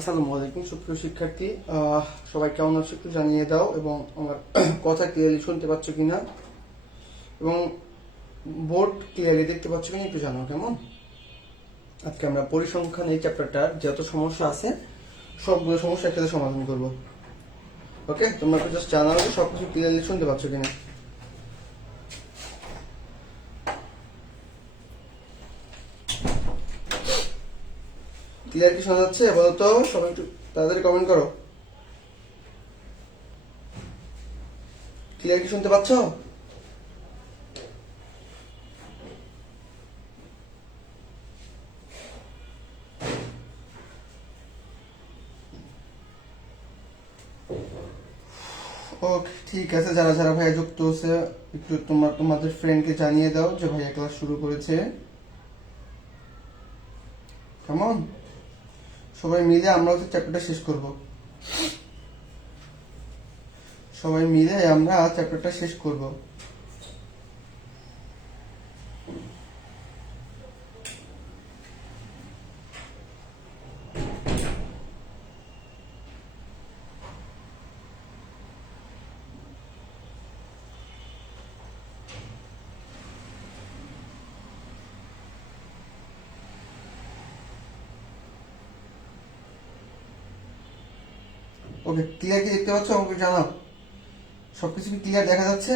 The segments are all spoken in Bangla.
আসসালামু আলাইকুম সুপ্রিয় শিক্ষার্থী, সবাই কেমন আছো একটু জানিয়ে দাও এবং আমার কথা ক্লিয়ারলি শুনতে পাচ্ছ কিনা এবং বোর্ড ক্লিয়ারলি দেখতে পাচ্ছ কিনা একটু জানাও। কেমন? আজকে আমরা পরিসংখ্যান এই চ্যাপ্টারটার যত সমস্যা আছে সবগুলো সমস্যা একসাথে সমাধান করব। ওকে, তোমরা একটু জাস্ট জানাও যে সবকিছু ক্লিয়ারলি শুনতে পাচ্ছ কিনা। ক্লিয়ার কি শোনা যাচ্ছে? বলো তো, সবাই একটু তাড়াতাড়ি কমেন্ট করো। ক্লিয়ার কি শুনতে পাচ্ছ? ওকে, ঠিক আছে। যারা যারা ভাইয়া যুক্ত হচ্ছে একটু তোমাদের ফ্রেন্ডকে জানিয়ে দাও যে ভাইয়া ক্লাস শুরু করেছে। কেমন? সবাই মিলে আমরা চ্যাপ্টারটা শেষ করব। সবাই মিলে আমরা চ্যাপ্টারটা শেষ করব। ওকে, ক্লিয়ার কি দেখতে পাচ্ছ? আমাকে জানাও সবকিছু কি ক্লিয়ার দেখা যাচ্ছে?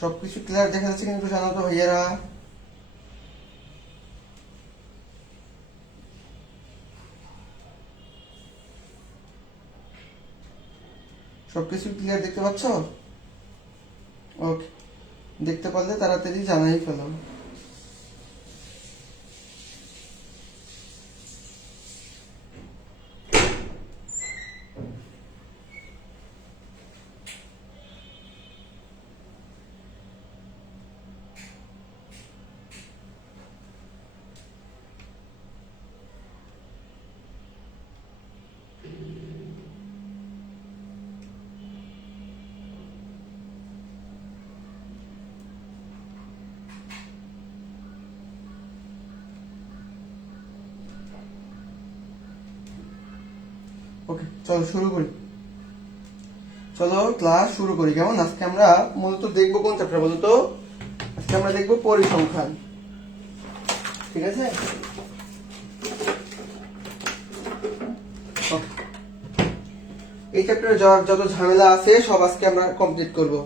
সবকিছু ক্লিয়ার দেখা যাচ্ছে কিন্তু জানাও তো ভাইয়ারা। সবকিছু ক্লিয়ার দেখতে পাচ্ছ? ওকে, দেখতে পারলে তাড়াতাড়ি জানাই ফেলো। ওকে, চলো শুরু করি। চলো ক্লাস শুরু করি। কেমন? আজকে আমরা মূলত দেখবো কোন চ্যাপ্টার বলো তো? আজকে আমরা দেখবো পরিসংখ্যান। ঠিক আছে? এই চ্যাপ্টারে যত ঝামেলা আছে সব আজকে আমরা কমপ্লিট করব।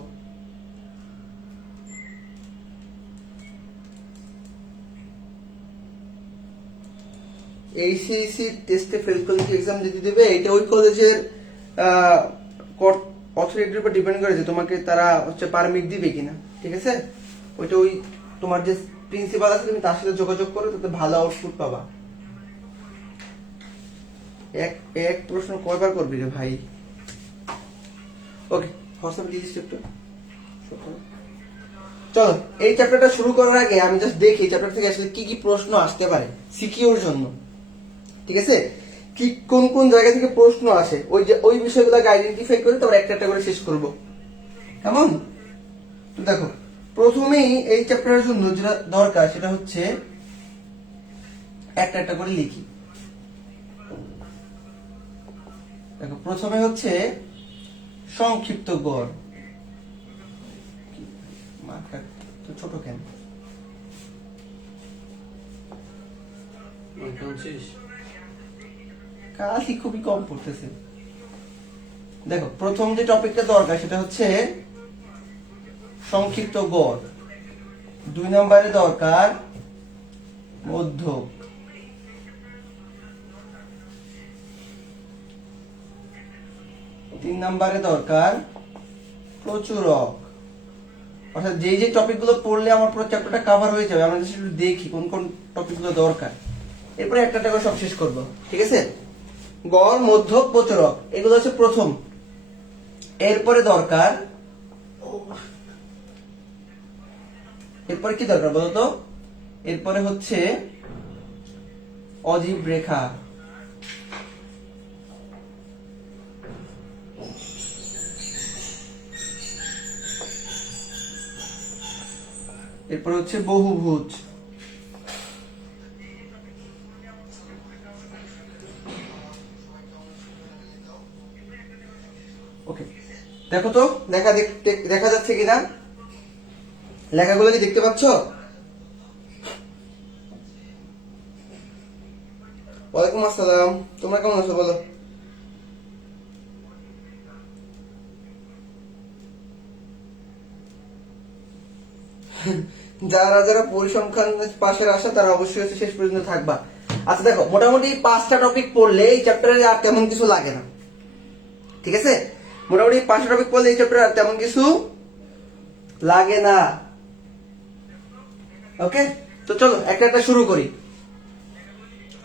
এইচএসসি টেস্টে ফেল করলে কি এক্সাম দিতে দেবে? এটা ওই কলেজের অথরিটির উপর ডিপেন্ড করে যে তোমাকে তারা পারমিট দিবে কিনা। ঠিক আছে? ওইটা ওই তোমার যে প্রিন্সিপাল আছে তুমি তার সাথে যোগাযোগ করো, তাতে ভালো আউটপুট পাবা। এক এক প্রশ্ন কয়বার করবি রে ভাই? ওকে, হোয়াটসঅ্যাপ দিয়ে দিচ্ছি একটু। চলো, এই চ্যাপ্টারটা শুরু করার আগে আমি জাস্ট দেখি চ্যাপ্টার থেকে আসলে কি কি প্রশ্ন আসতে পারে সিকিউর জন্য। ঠিক আছে? কি কোন কোন জায়গা থেকে প্রশ্ন আসে ওই বিষয়গুলোকে আইডেন্টিফাই করে তারপর একটা একটা করে শেষ করব। কেমন? তো দেখো, প্রথমেই এই চ্যাপ্টারের জন্য যেটা দরকার সেটা হচ্ছে একটা একটা করে লিখি। দেখো, প্রথমে হচ্ছে সংক্ষিপ্ত গড়। মার্কার তো ছোট কেন? কালই খুবই কম পড়তেছে। দেখো, প্রথম যে টপিকটা দরকার সেটা হচ্ছে সংক্ষিপ্ত গড়। 2 নম্বরে দরকার মধ্যক। 3 নম্বরে দরকার প্রচুরক। অর্থাৎ যেই যে টপিকগুলো পড়লে আমার পুরো চ্যাপ্টারটা কভার হয়ে যাবে, আমরা একটু দেখি কোন কোন টপিকগুলো দরকার, এরপরে একটা একটা করে সব শেষ করব। ঠিক আছে? গড়, মধ্যক, প্রচুরক, এগুলো হচ্ছে প্রথম। এরপরে দরকার, এরপরে কি দরকার বলতো? এরপরে হচ্ছে অজীব রেখা। এরপর হচ্ছে বহুভুজ। দেখো তো দেখা যাচ্ছে কিনা, লেখাগুলো কি দেখতে পাচ্ছ? ওয়ালাইকুম আসসালাম, তোমরা কেমন আছো বলো? যারা যারা পরিসংখ্যান পাশের আসা তারা অবশ্যই হচ্ছে শেষ পর্যন্ত থাকবা। আচ্ছা দেখো, মোটামুটি 5টা টপিক পড়লে এই চ্যাপ্টারে আর তেমন কিছু লাগে না, ঠিক আছে? মোটামুটি 5টা টপিক পড়লে এই চ্যাপ্টারে আর তেমন কিছু লাগে না। ওকে, তো চলো একটা একটা শুরু করি,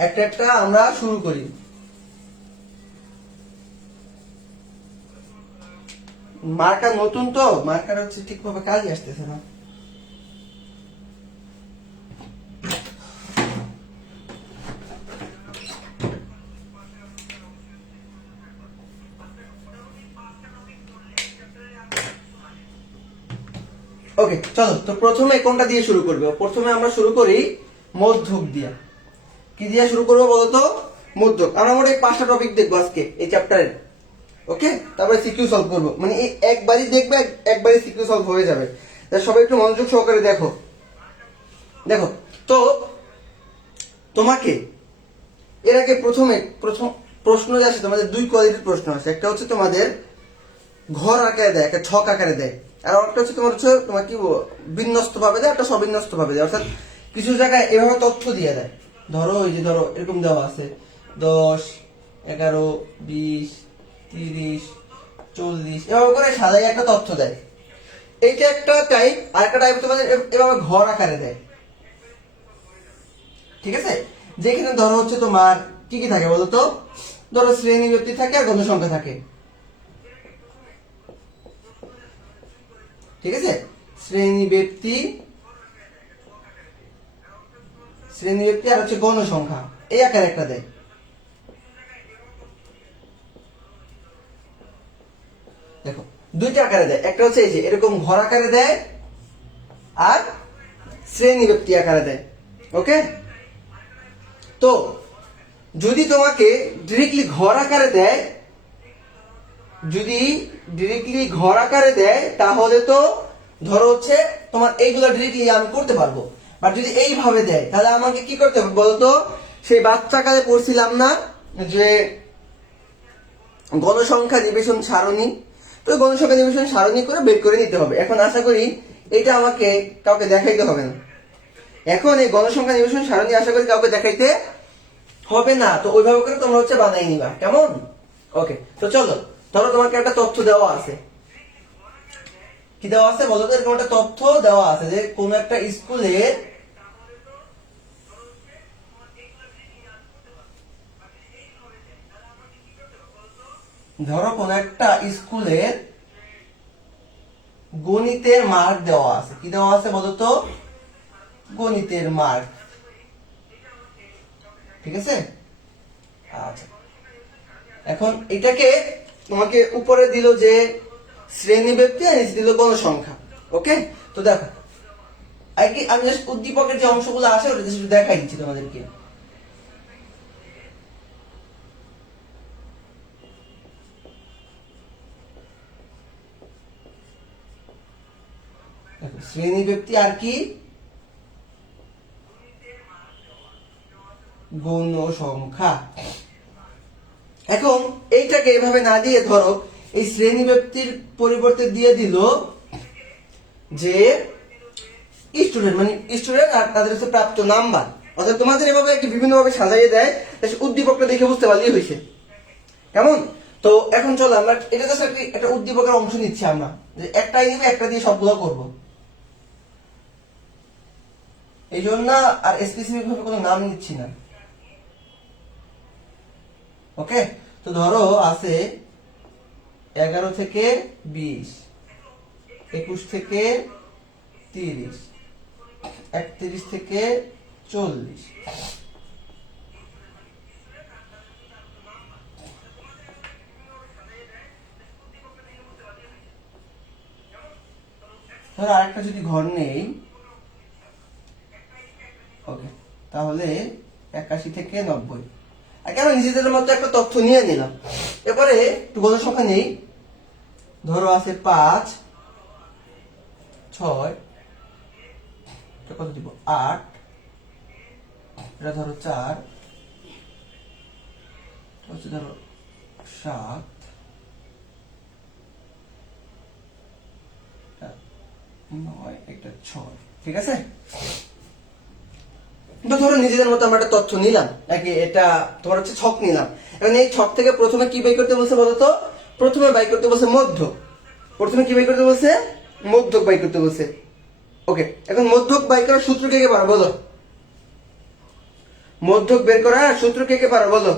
একটা আমরা শুরু করি। মার্কার নতুন তো, মার্কার হচ্ছে ঠিকভাবে কাজই আসতেছে না। ওকে চলো, তো প্রথমে কোনটা দিয়ে শুরু করবে? প্রথমে আমরা শুরু করি মধ্যক দিয়া। কি দিয়ে শুরু করবো বলতো? মধ্যক। আমরা মোট 5টা টপিক দেখবো আজকে এই চ্যাপ্টারের। ওকে, তারপরে সিকিউ সলভ করবো, মানে এই একবারই দেখবে, একবারই সিকিউ সলভ হয়ে যাবে। সবাই একটু মনোযোগ সহকারে দেখো। দেখো তো, তোমাকে এর আগে প্রথম প্রশ্ন যে আসে তোমাদের, 2 কোয়ালিটির প্রশ্ন আসে। একটা হচ্ছে তোমাদের ঘর আকারে দেয়, একটা ছক আকারে দেয়, আর একটা হচ্ছে তোমার কি বিন্যস্ত ভাবে দেয়, একটা সবিন্যস্ত ভাবে দেয়। অর্থাৎ কিছু জায়গায় এভাবে তথ্য দিয়ে দেয়। ধরো এই যে ধরো এরকম দেওয়া আছে 10, 11, 20, 30, 40, এভাবে করে সাজাই একটা তথ্য দেয়। এইটা একটা টাইপ। আর একটা টাইপ তোমাদের এভাবে ঘর আকারে দেয়, ঠিক আছে? যেখানে ধরো হচ্ছে তোমার কি কি থাকে বলতো? ধরো শ্রেণী ব্যক্তি থাকে আর গণসংখ্যা থাকে, ঠিক আছে? শ্রেণী ব্যক্তি আর হচ্ছে গণসংখ্যা, এই আকারে একটা দেয়। দেখো 2টা আকারে দেয়, একটা হচ্ছে এই যে এরকম ঘর আকারে দেয়, আর শ্রেণী ব্যক্তি আকারে দেয়। ওকে, তো যদি তোমাকে ডিরেক্টলি ঘর আকারে দেয়, তাহলে তো ধরো হচ্ছে তোমার এইগুলো ডিরেক্টলি আমি করতে পারবো। আর যদি এইভাবে দেয় তাহলে আমাকে কি করতে হবে বলতো? সেই বাচ্চা কালে পড়ছিলাম না যে গণসংখ্যা নিবেশন সারণী, তো গণসংখ্যা নিবেশন সারণী করে বের করে নিতে হবে। এখন আশা করি এটা আমাকে কাউকে দেখাইতে হবে না। এখন এই গণসংখ্যা নিবেশন সারণী আশা করি কাউকে দেখাইতে হবে না, তো ওইভাবে করে তোমরা হচ্ছে বানাই নিবা, কেমন? ওকে, তো চলো, ধরো তোমাকে একটা তথ্য দেওয়া আছে। কি দেওয়া আছে বলো তো? এরকম একটা তথ্য দেওয়া আছে যে কোন একটা স্কুলের গণিতের মার্ক দেওয়া আছে। কি দেওয়া আছে বলো তো? গণিতের মার্ক, ঠিক আছে? আচ্ছা, এখন এটাকে তোমাকে উপরে দিল যে শ্রেণী ব্যক্তি, আর নিচে দিল গণসংখ্যা। ওকে, তো দেখো আমি জাস্ট উদ্দীপকের যে অংশগুলো আছে ওটা জাস্ট দেখাই দিচ্ছি তোমাদেরকে। শ্রেণী ব্যক্তি আর কি? গণসংখ্যা। এখন এইটাকে এভাবে না দিয়ে ধরো এই শ্রেণী ব্যক্তির পরিবর্তে দিয়ে দিল যে স্টুডেন্ট, মানে স্টুডেন্ট আর তাদের হচ্ছে প্রাপ্ত নাম্বার। অর্থাৎ তোমাদের এভাবে একটি বিভিন্ন ভাবে সাজাইয়ে দেয়, উদ্দীপকটা দেখে বুঝতে পারলেই হয়েছে, কেমন? তো এখন চলো আমরা এটা জাস্ট একটা উদ্দীপকের অংশ নিচ্ছি, আমরা যে একটাই নিবে, একটা দিয়ে সবগুলো করব। এই জন্য আর স্পেসিফিক ভাবে কোনো নাম নিচ্ছি না। ওকে, তো ধরো আছে 11 থেকে 20, 21 থেকে 30, 31 থেকে 40। ধরো আরেকটা যদি ঘর নেই, ওকে, তাহলে 81 থেকে 90। আর কেন নিজেদের মতো একটা তথ্য নিয়ে নিলাম। এরপরে একটু গণসংখ্যা নেই, ধরো আছে 5 6 কত দিব 8, এটা ধরো 4, হচ্ছে ধরো 7, 9, একটা 6, ঠিক আছে। তো ধরো নিজেদের মতো আমরা একটা তথ্য নিলাম, নাকি এটা তোমার হচ্ছে ছক নিলাম। এখন এই ছক থেকে প্রথমে কি বাই করতে বলছে বলো তো? প্রথমে বাই করতে বলছে মধ্যক। প্রথমে কি বাই করতে বলছে? মধ্যক বাই করতে বলছে। ওকে, এখন মধ্যক বাই করার সূত্র কে কে পারো বলো? মধ্যক বের করার সূত্র কে কে পারো বলো?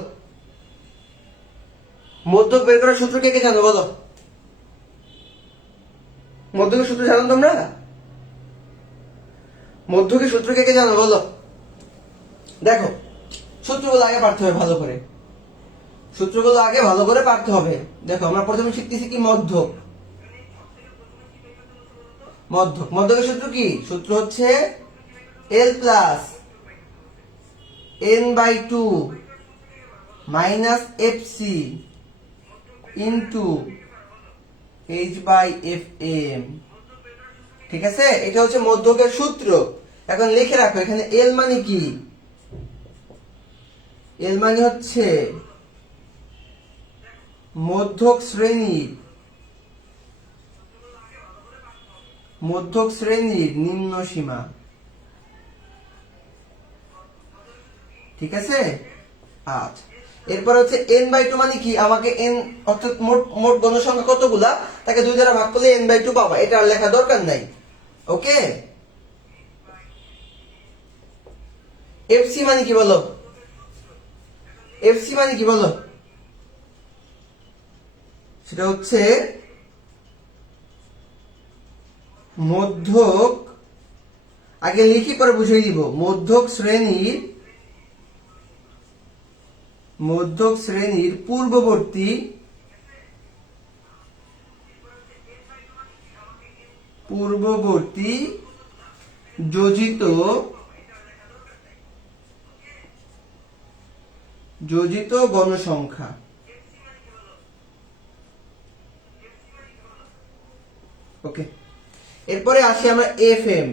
মধ্যক বের করার সূত্র কে কে জানো বলো? মধ্যকের সূত্র জানো তোমরা? মধ্যকের সূত্র কে কে জানো বলো? দেখো, সূত্রগুলো আগে পারতে হবে ভালো করে। সূত্রগুলো আগে ভালো করে পারতে হবে। দেখো, আমরা প্রথমে শিখতেছি কি মধ্যক। মধ্যক, মধ্যকের সূত্র কি? সূত্র হচ্ছে L plus n/2 minus FC into H/Fm। ঠিক আছে, এটা হচ্ছে মধ্যকের সূত্র। এখন লিখে রাখো, এখানে L মানে কি? L মানে হচ্ছে মধ্যক শ্রেণীর নিম্ন সীমা। ঠিক আছে, আচ্ছা। এরপর হচ্ছে n/2 মানে কি? আমাকে n অর্থাৎ মোট গণসংখ্যা কতগুলা, তাকে 2 দ্বারা ভাগ করলে n/2 পাবা। এটা আর লেখা দরকার নাই। ওকে, FC মানে কি বলো? FC মানে কি বলো? সেটা হচ্ছে মধ্যক, আগে লিখি পরে বুঝিয়ে দিব। মধ্যক শ্রেণীর পূর্ববর্তী যোজিত গণসংখ্যা। ওকে, এরপরে আসি আমরা FM।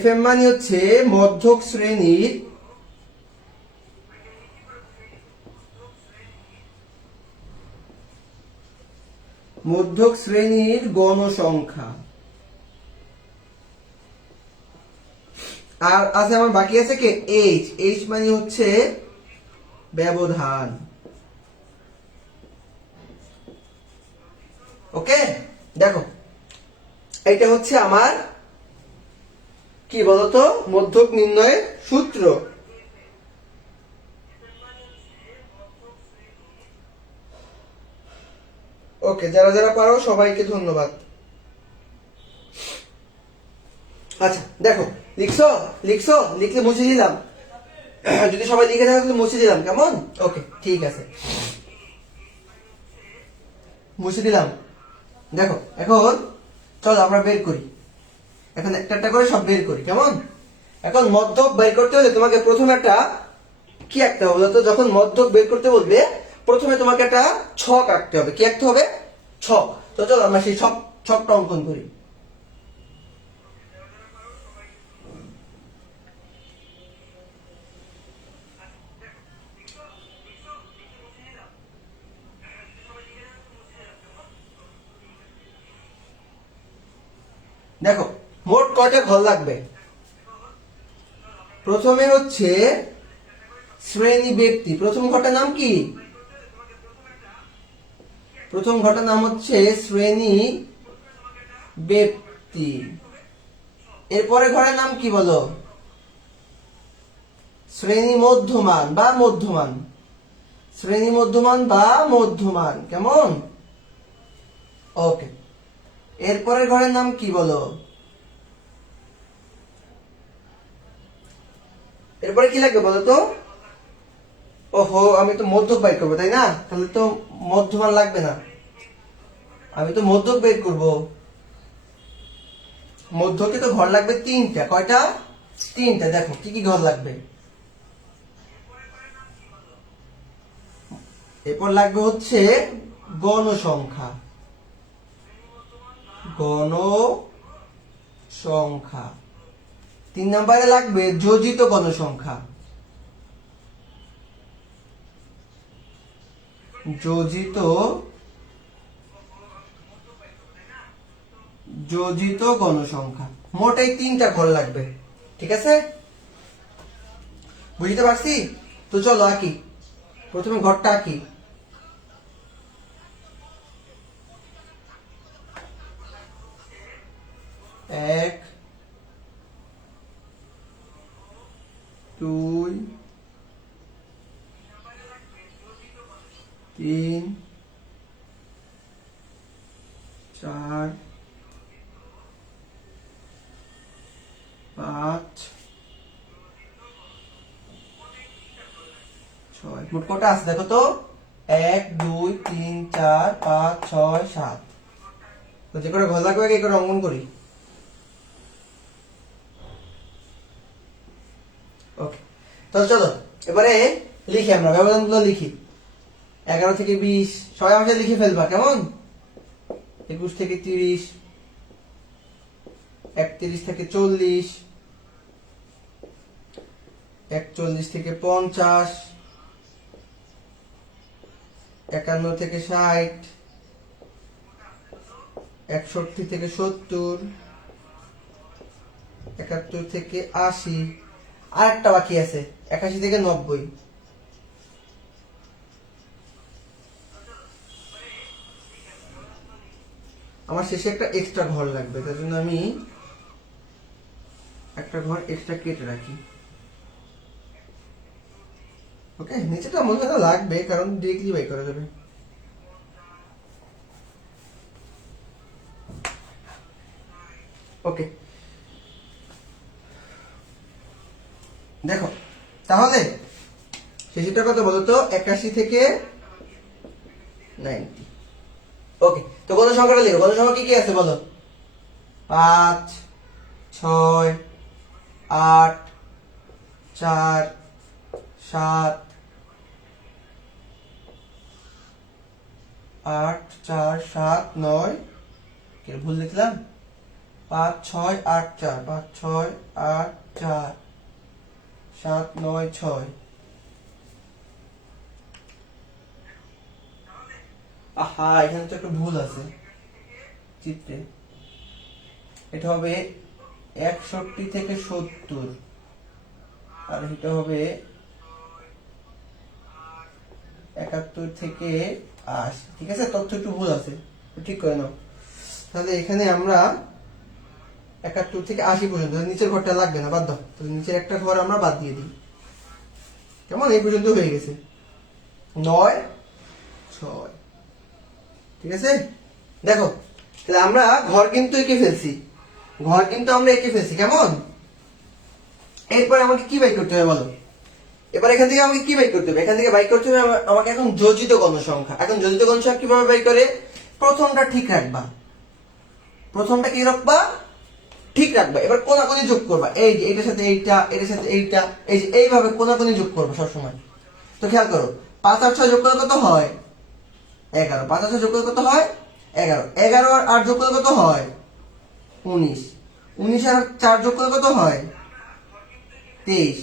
FM মানে হচ্ছে মধ্যক শ্রেণীর গণসংখ্যা। আর আছে আমার বাকি আছে কি H মানে হচ্ছে ব্যবধান। ওকে, দেখো, এটা হচ্ছে আমার কি বলতো মধ্যক নির্ণয়ের সূত্র। ওকে, যারা যারা পারো সবাইকে ধন্যবাদ। আচ্ছা, দেখো, লিখলে মুছে দিলাম। যদি সবাই লিখে থাকে তাহলে মুছে দিলাম, কেমন? ওকে, ঠিক আছে, মুছে দিলাম। দেখো, এখন চলো আমরা বের করি। এখন একটা একটা করে সব বের করি, কেমন? এখন মধ্যক বের করতে হলে তোমাকে প্রথমে একটা কি আঁকতে হবে বলতো? যখন মধ্যক বের করতে বলবে, প্রথমে তোমাকে একটা ছক আঁকতে হবে। কি আঁকতে হবে? ছক। তো চলো আমরা সেই ছকটা অঙ্কন করি। দেখো, মোট কয়টা ঘর লাগবে? প্রথমে হচ্ছে শ্রেণী ব্যক্তি। প্রথম ঘরটার নাম কি? প্রথম ঘরটার নাম হচ্ছে শ্রেণী ব্যক্তি। এরপরে ঘরের নাম কি বলো? শ্রেণী মধ্যমান বা মধ্যমান। শ্রেণী মধ্যমান বা মধ্যমান, কেমন? ওকে, এরপরে ঘরের নাম কি বলো? এরপরে কি লাগবে বলো তো? ওহো, আমি তো মধ্যক বের করবো, তাই না? তাহলে তো মধ্যমান লাগবে না, আমি তো মধ্যক বের করবো। মধ্যকে তো ঘর লাগবে 3টা। কয়টা? 3টা। দেখো কি কি ঘর লাগবে। এরপর লাগবে হচ্ছে গণসংখ্যা। গণ সংখ্যা। 3 নম্বরে লাগবে যোজিত গণসংখ্যা। যোজিত গণসংখ্যা। মোট এই 3টা ঘর লাগবে, ঠিক আছে? বুঝতে পারছি? তো চলো আঁকি, প্রথমে ঘরটা আঁকি। 1 2 3 4 5 6। মোট কটা আছে দেখো তো? 1 2 3 4 5 6 7। তো যে করে ঘর লাগবে এই করে অঙ্কন করি। ওকে, তো চলো এবারে লিখি, আমরা ব্যবধানগুলো লিখি। 11 থেকে 20 সবাই আমাকে লিখে ফেলবা, কেমন? 21 থেকে 30, 31 থেকে 40, 41 থেকে 50, 51 থেকে 60, 61 থেকে 70, 71 থেকে 80, আর একটা বাকি আছে 81 থেকে 90। আমার শেষে একটা এক্সট্রা ঘর লাগবে, তার জন্য আমি একটা ঘর এক্সট্রা কেটে রাখি। ওকে, নিচেটা মনে হয় লাগবে কারণ ডিরেক্টলি বাই করা যাবে। ওকে, দেখো তাহলে শেষেরটা কত বলো তো? 81 থেকে 90। ওকে, তো গণ সংখ্যাটা লিখো। গণ সংখ্যা কি কি আছে বলো? 5 6 8 4 7 8 4 7 9। কি ভুল লিখলাম? 5 6 8 4 5 6 8 4 7 9 6। আহা, এখানে তো একটা ভুল আছে চিত্রে। এটা হবে 61 থেকে 70, আর এটা হবে 71 থেকে 80। ঠিক আছে, তথ্য একটু ভুল আছে, ঠিক করে নাও। তাহলে এখানে আমরা 71 থেকে 80 পর্যন্ত, নিচের ঘরটা লাগবে না, বাদ দাও। তাহলে নিচের একটা ঘর আমরা বাদ দিয়ে দিই, কেমন? এই পর্যন্ত হয়ে গেছে। 9 6। ঠিক আছে, দেখো তাহলে আমরা ঘর কিন্তু এঁকে ফেলছি, কেমন? এরপরে আমাকে কি বাই করতে হবে বলো? এবার এখান থেকে আমাকে কি বাই করতে হবে? এখান থেকে বাই করতে হবে আমাকে এখন যোজিত গণসংখ্যা। এখন যোজিত গণসংখ্যা কিভাবে বাই করে? প্রথমটা ঠিক রাখবা, প্রথমটা কি রাখবা? ঠিক রাখবা। এবার কোনাকুনি যোগ করবা, এই যে এটার সাথে এইটা, এটার সাথে এইটা, এই যে এইভাবে কোনাকুনি যোগ করবা সবসময়। তো খেয়াল করো, 5 আর 6 যোগ করলে কত হয়? 11। 5 আর 6 যোগ করলে কত হয়? 11। 11 আর 8 যোগ করলে কত হয়? 19। 19 আর 4 যোগ করলে কত হয়? 23।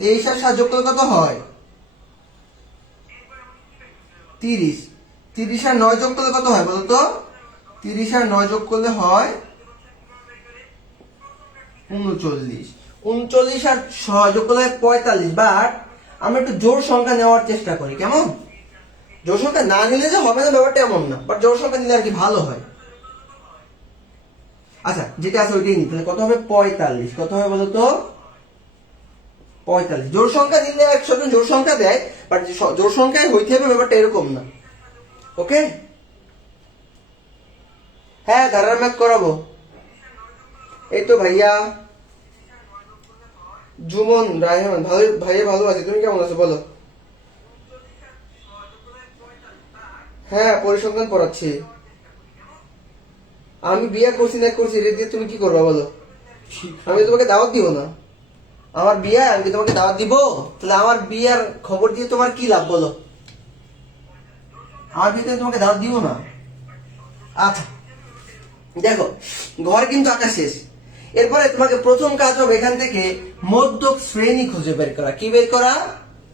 23 আর 7 যোগ করলে কত হয়? 30। 30 আর 9 যোগ করলে কত হয় বলো তো? 30 আর 9 যোগ করলে হয় 39। 39 আর 6 যোগ করলে 45। বাট আমরা একটু জোর সংখ্যা নেওয়ার চেষ্টা করি, কেমন? জোর সংখ্যা না নিলে যে হবে না ব্যাপারটা এমন না, বাট জোর সংখ্যা নিলে আর কি ভালো হয়। আচ্ছা, যেটা আছে ওইটাই নিই। তাহলে কত হবে? 45। কত হবে বলো তো? 45। জোর সংখ্যা নিলে একসাথে জোর সংখ্যা দেয়, বাট জোর সংখ্যায় হইতে হবে ব্যাপারটা এরকম না। ওকে, হ্যাঁ ধারার ম্যাথ করাবো। এই তো ভাইয়া জুমন রায়হান, ভালো ভাইয়া, ভালো আছে। তুমি কেমন আছো বলো? হ্যাঁ, পরিসংখ্যান পড়াচ্ছি। আমি বিয়ে করছি না করছি, এটা দিয়ে তুমি কি করবা বলো? আমি তোমাকে দাওয়াত দিব না। আমার বিয়ে, আমি কি তোমাকে দাওয়াত দিব? তাহলে আমার বিয়ের খবর দিয়ে তোমার কি লাভ বলো? আমার বিয়েতে তোমাকে দাওয়াত দিব না। আচ্ছা দেখো ঘর কিন্তু আঁকা শেষ। এরপরে তোমাকে প্রথম কাজ হবে এখান থেকে মধ্যক শ্রেণী খুঁজে বের করা। কি বের করা?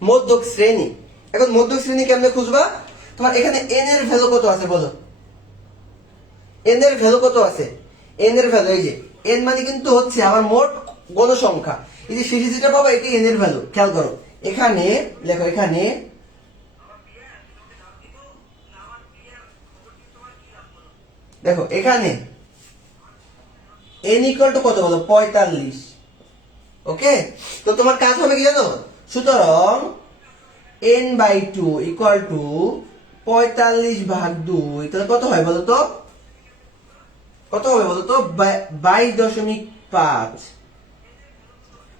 মধ্যক শ্রেণী। এখন মধ্যক শ্রেণী কেমনে খুঁজবা? তোমার এখানে এন এর ভ্যালু কত আছে বলো? এন এর ভ্যালু কত আছে? এন এর ভ্যালু এই যে এন মানে কিন্তু হচ্ছে আমার মোট গণসংখ্যা। এই যে শেষে যেটা পাবো এটি এন এর ভ্যালু। খেয়াল করো এখানে লেখো, এখানে দেখো এখানে n ইকুয়াল টু কত বলো? 45। ওকে, তো তোমার কাজ হবে কি জানো? সুতরাং n বাই 2 ইকুয়াল টু 45 ভাগ 2, তাহলে কত হয় বলো তো? কত হবে বলো তো? 22.5।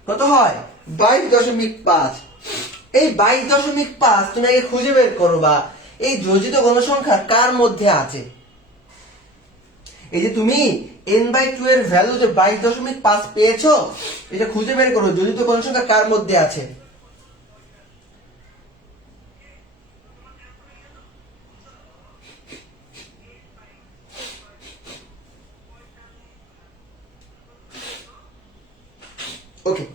কত হয়? 22.5। এই 22.5 তুমি আগে খুঁজে বের করবা এই যোজিত গণসংখ্যার কার মধ্যে আছে। এই যে তুমি n/2 এর ভ্যালু যে 22.5 পেয়েছো, এটা খুঁজে বের করো যোজিত গণসংখ্যা কার মধ্যে আছে। ওকে,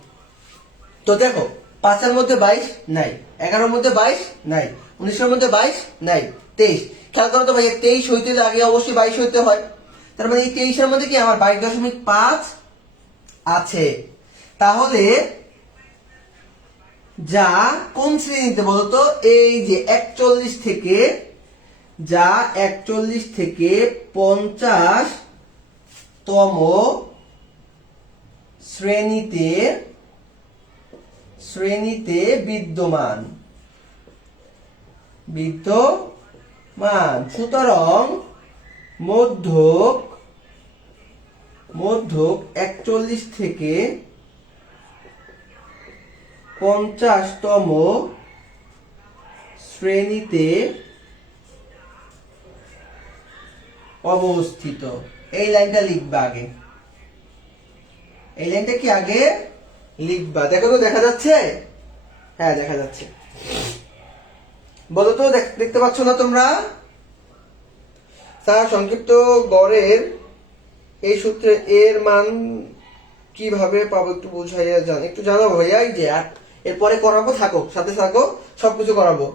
তো দেখো 5 এর মধ্যে 22 নাই, 11 এর মধ্যে 22 নাই, 19 এর মধ্যে 22 নাই, 23। খেয়াল করো তো ভাই 23 হইতে আগে অবশ্যই 22 হইতে হয়। তার মানে এই 23 এর মধ্যে কি আমার 22.5 আছে। তাহলে যা কোন শ্রেণীতে বলতো? এই যে 41 থেকে, যা 41 থেকে 50তম শ্রেণীতে বিদ্যমান। সুতরাং মধ্যক 41 থেকে 50তম শ্রেণীতে অবস্থিত। এই লাইনটা লিখবা আগে, এই লাইনটা কি আগে লিখবা। দেখো তো দেখা যাচ্ছে? হ্যাঁ দেখা যাচ্ছে। বলো তো দেখতে পাচ্ছ না তোমরা? স্যার সংক্ষিপ্ত গড়ের এই সূত্রে এর মান কিভাবে পাবো একটু বুঝাইয়া জান, একটু জানাবো ভাইয়া। এই যে এরপরে করাবো, থাকো সাথে থাকো, সবকিছু করাবো।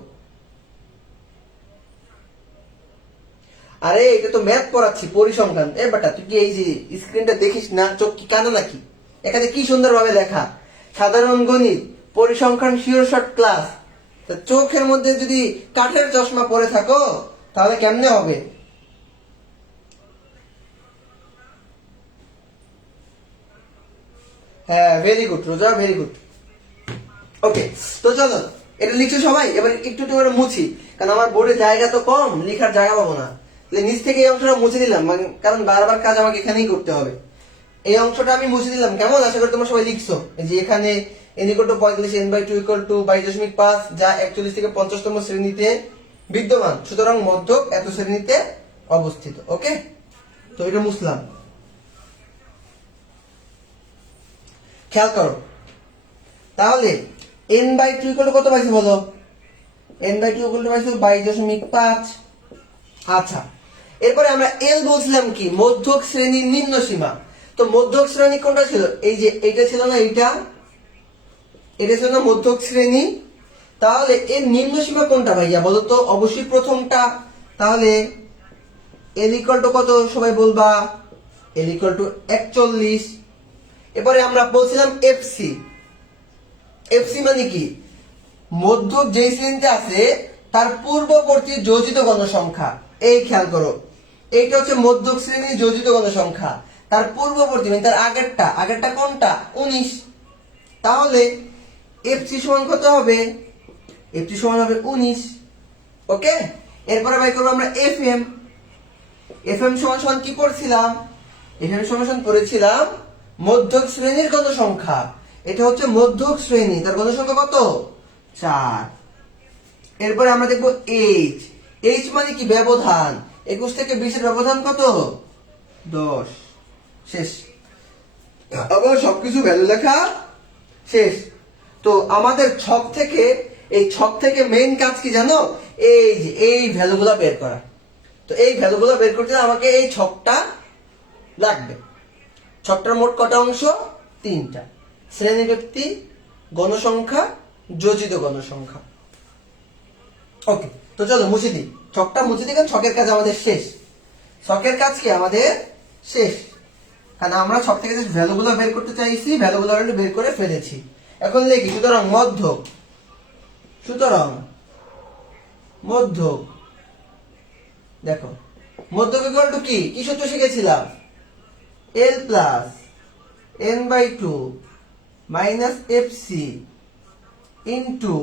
আরে এটা তো ম্যাথ পড়াচ্ছি, পরিসংখ্যান। এ বেটা তুই কি এই যে স্ক্রিনটা দেখিস না? চোখ কি কানা নাকি? এখানে কি সুন্দরভাবে লেখা, সাধারণ গণিত, পরিসংখ্যান শিওর শর্ট ক্লাস। তা চোখের মধ্যে যদি কাঠের চশমা পরে থাকো তাহলে কেমনে হবে? হ্যাঁ ভেরি গুড রোজা, ভেরি গুড। ওকে, তো চলো এটা লিখছো সবাই। এবার একটু একটু করে মুছি, কারণ আমার বোর্ডে জায়গা তো কম, লেখার জায়গা পাবো না। নিচ থেকে এই অংশটা মুছে দিলাম, কারণ বারবার কাজ আমাকে এখানেই করতে হবে। এই অংশটা আমি মুছে দিলাম। কেমন? আশা করি তোমরা সবাই লিখছো। যে এখানে n = 45, n/2 = 22.5, যা 41 থেকে 50তম শ্রেণীতে বিদ্যমান, সুতরাং মধ্যক এত শ্রেণীতে অবস্থিত। ওকে, তো এটা মুছলাম। খেয়াল করো তাহলে n/2 কত পাইছি বলো? n/2 পাইছি 22.5। আচ্ছা, এরপরে আমরা এল বলছিলাম কি? মধ্যক শ্রেণীর নিম্ন সীমা। তো মধ্যক শ্রেণী কোনটা ছিল? এই যে এইটা ছিল না, এটা ছিল না মধ্যক শ্রেণী। তাহলে এর নিম্ন সীমা কোনটা ভাইয়া বলো তো? অবশ্যই প্রথমটা। তাহলে এল ইকুয়াল টু কত সবাই বলবা? L equal to 41। এবারে আমরা বলছিলাম এফসি। এফসি মানে কি? মধ্যক যেই শ্রেণীতে আছে তার পূর্ববর্তী যোজিত গণসংখ্যা। এই খেয়াল করো, এইটা হচ্ছে মধ্যক শ্রেণীর যোজিত গণসংখ্যা, তার পূর্ববর্তী মানে তার আগেরটা কোনটা? 19। তাহলে এফসি সমান কত হবে? এফসি সমান হবে 19। ওকে, এরপরে বাই করবো আমরা এফএম। এফএম সমান কি পড়ছিলাম? এফএম সমান পড়েছিলাম মধ্যক শ্রেণীর গণসংখ্যা। এটা হচ্ছে মধ্যক শ্রেণী, তার গণসংখ্যা কত? 4। এরপরে আমরা দেখবো এইচ। এইচ মানে কি? ব্যবধান। 21 থেকে 20 এর ব্যবধান কত? 10। শেষ। আবার সবকিছু ভ্যালু লেখা শেষ। তো আমাদের এই ছক থেকে মেইন কাজ কি জানো? এই যে এই ভ্যালুগুলো বের করা। তো এই ভ্যালুগুলো বের করতে আমাকে এই ছকটা লাগবে। ছকটার মোট কটা অংশ? 3টা। শ্রেণীব্যক্তি, গণসংখ্যা, যোজিত গণসংখ্যা। ওকে, তো চলো মুছে দিই ছকটা, মুছে দিই কারণ ছকের কাজ আমাদের শেষ। ছকের কাজ কি আমাদের শেষ, কারণ আমরা ছক থেকে যে ভ্যালুগুলো বের করতে চাইছি ভ্যালুগুলো অলরেডি বের করে ফেলেছি। এখন লিখি সুতরাং মধ্যক, দেখো মধ্যক ইকুয়াল টু কি সূত্র শিখেছিলাম? L plus n/2 minus fc into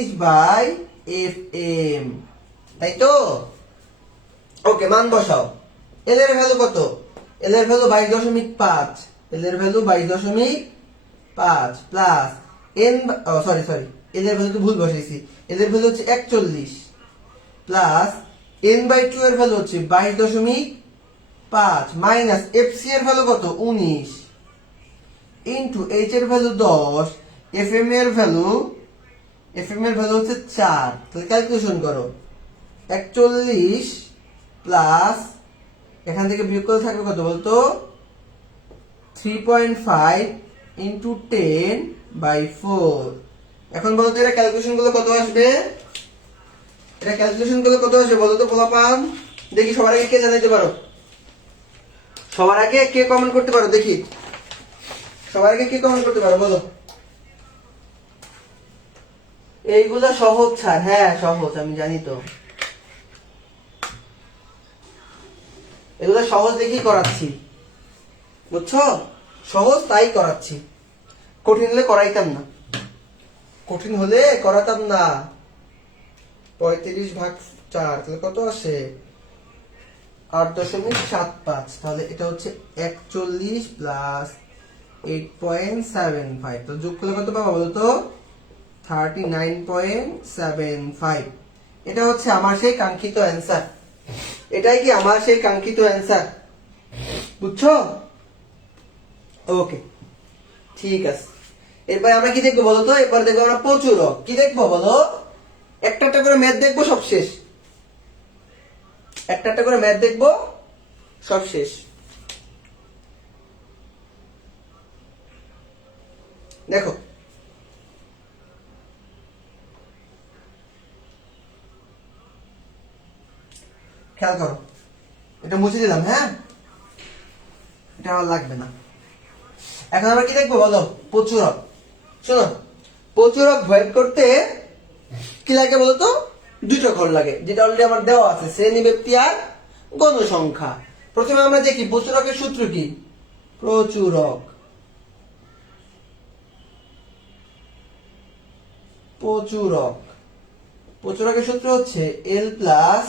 h/fm, তাই তো? ওকে, মান বসাও। L এর ভ্যালু কত? L এর ভ্যালু 22.5, L এর value 22.5 plus n, sorry L এর ভ্যালু তো ভুল বসাইছি, L এর ভ্যালু হচ্ছে 41 প্লাস n/2 এর ভ্যালু হচ্ছে 22.5 মাইনাস fc এর ভ্যালু কত? 19 ইন্টু h এর ভ্যালু 10, fm এর ভ্যালু হচ্ছে 4। তাহলে ক্যালকুলেশন করো। 41 প্লাস এখান থেকে বিয়োগ করে থাকবে কত বলতো? 3.5 ইন্টু 10/4। এখন বলো তো এটা ক্যালকুলেশন গুলো কত আসবে? বলো তো পোলাপান, দেখি সবার আগে কে জানাইতে পারো? সবার আগে কে কমেন্ট করতে পারো? দেখি সবার আগে কে কমেন্ট করতে পারো, বলো। এইগুলো সহজ ছাড়, হ্যাঁ সহজ, আমি জানি তো। এগুলো সহজ দেখেই করাচ্ছি, বুঝছো? সহজ তাই করাচ্ছি, কঠিন হলে করাতাম না। 35/4 তাহলে কত আসে? 8.75। তাহলে এটা হচ্ছে 41 প্লাস 8.75, তো যোগ করলে কত পাবো বলতো? 39.75। এটা হচ্ছে আমার সেই কাঙ্ক্ষিত অ্যান্সার। এটাই কি আমার সেই কাঙ্ক্ষিত অ্যান্সার, বুঝছো? ওকে, ঠিক আছে। এরপর আমরা কি দেখবো বলো তো? এরপর দেখবো আমরা প্রচুরক। কি দেখবো বলো? একটা একটা করে ম্যাথ দেখবো, সব শেষ। একটা করে ম্যাথ দেখবো, সব শেষ। দেখো খেয়াল করো, এটা মুছে দিলাম, হ্যাঁ এটা আমার লাগবে না। এখন আমরা কি দেখবো বলো? প্রচুরক। শোনো, প্রচুরক ভয়েড করতে কি লাগে বলতো? দুটো ঘর লাগে, যেটা অলরেডি আমার দেওয়া আছে, শ্রেণী, ব্যক্তি আর গণসংখ্যা। প্রথমে আমরা দেখি প্রচুরকের সূত্র কি। প্রচুরকের সূত্র হচ্ছে L plus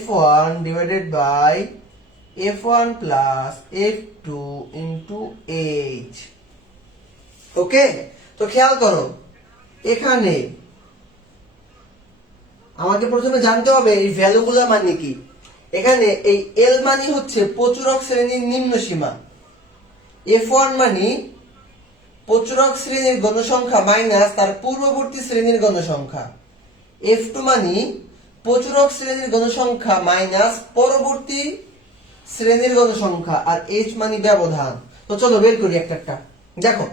f1 divided by f1 plus f2 into h। Okay, তো খেয়াল করো, এখানে আমাকে প্রথমে জানতে হবে এই ভ্যালুগুলো মানে কি। এখানে এই L মানে হচ্ছে প্রচুরক শ্রেণীর নিম্ন সীমা, f1 মানে প্রচুরক শ্রেণীর গণসংখ্যা মাইনাস তার পূর্ববর্তী শ্রেণীর গণসংখ্যা, f2 মানে প্রচুরক শ্রেণীর গণসংখ্যা মাইনাস পরবর্তী শ্রেণীর গণসংখ্যা, আর h মানে ব্যবধান। তো চলো বের করি একটা একটা। দেখো,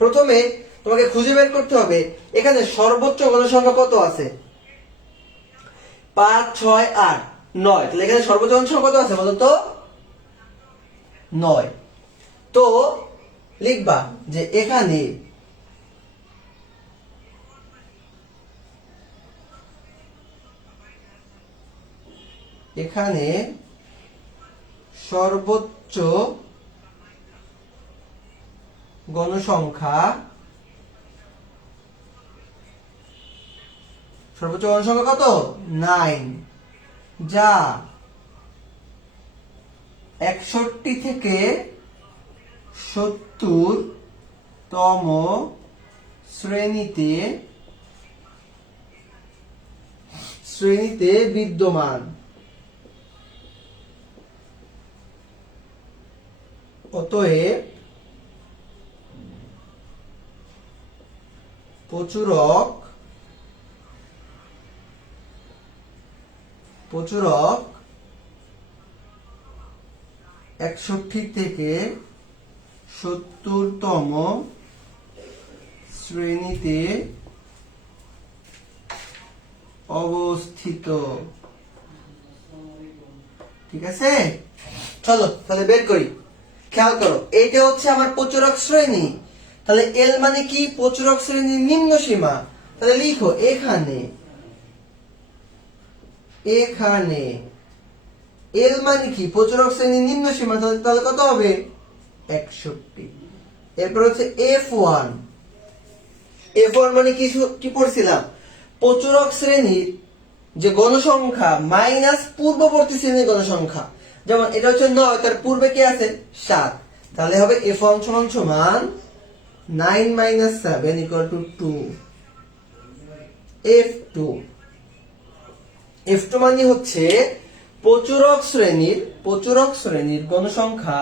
প্রথমে তোমাকে খুঁজে বের করতে হবে এখানে সর্বোচ্চ গণসংখ্যা কত আছে। 5, 6, 8, 9। তাহলে এখানে সর্বোচ্চ গণসংখ্যা কত আছে বলো তো? 9। তো লিখবা যে এখানে সর্বোচ্চ গণসংখ্যা কত? 9, যা 61 থেকে 70 তম শ্রেণীতে বিদ্যমান। অতএব প্রচুরক 61 থেকে 70তম শ্রেণীতে অবস্থিত। ঠিক আছে, চলো তাহলে বের করি। খেয়াল করো, এইটা হচ্ছে আমার প্রচুরক শ্রেণী। তাহলে এল মানে কি? প্রচুরক শ্রেণীর নিম্ন সীমা। তাহলে লিখো এখানে এখানে এল মানে কি? প্রচুরক শ্রেণীর নিম্ন সীমা। তাহলে কত হবে? 61। এরপর হচ্ছে F1। F1 মানে কি পড়ছিলাম? প্রচুরক শ্রেণীর যে গণসংখ্যা মাইনাস পূর্ববর্তী শ্রেণীর গণসংখ্যা। যেমন এটা হচ্ছে 9, তার পূর্বে কি আছে? 7। তাহলে হবে F1 সমান 9 minus 7 equal to 2। F2 F2 মানে হচ্ছে প্রচুরক শ্রেণীর গণসংখ্যা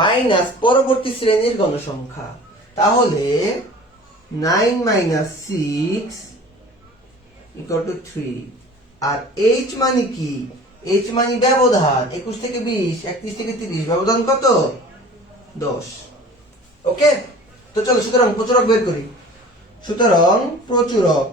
মাইনাস পরবর্তী শ্রেণীর গণসংখ্যা। তাহলে 9 minus 6 equal to 3। R H মানে কি? H মানে ব্যবধান। 21 থেকে 20, 31 থেকে 30, ব্যবধান কত? 10। ওকে, তো চলো সুতরাং প্রচুরক বের করি। সুতরাং প্রচুরক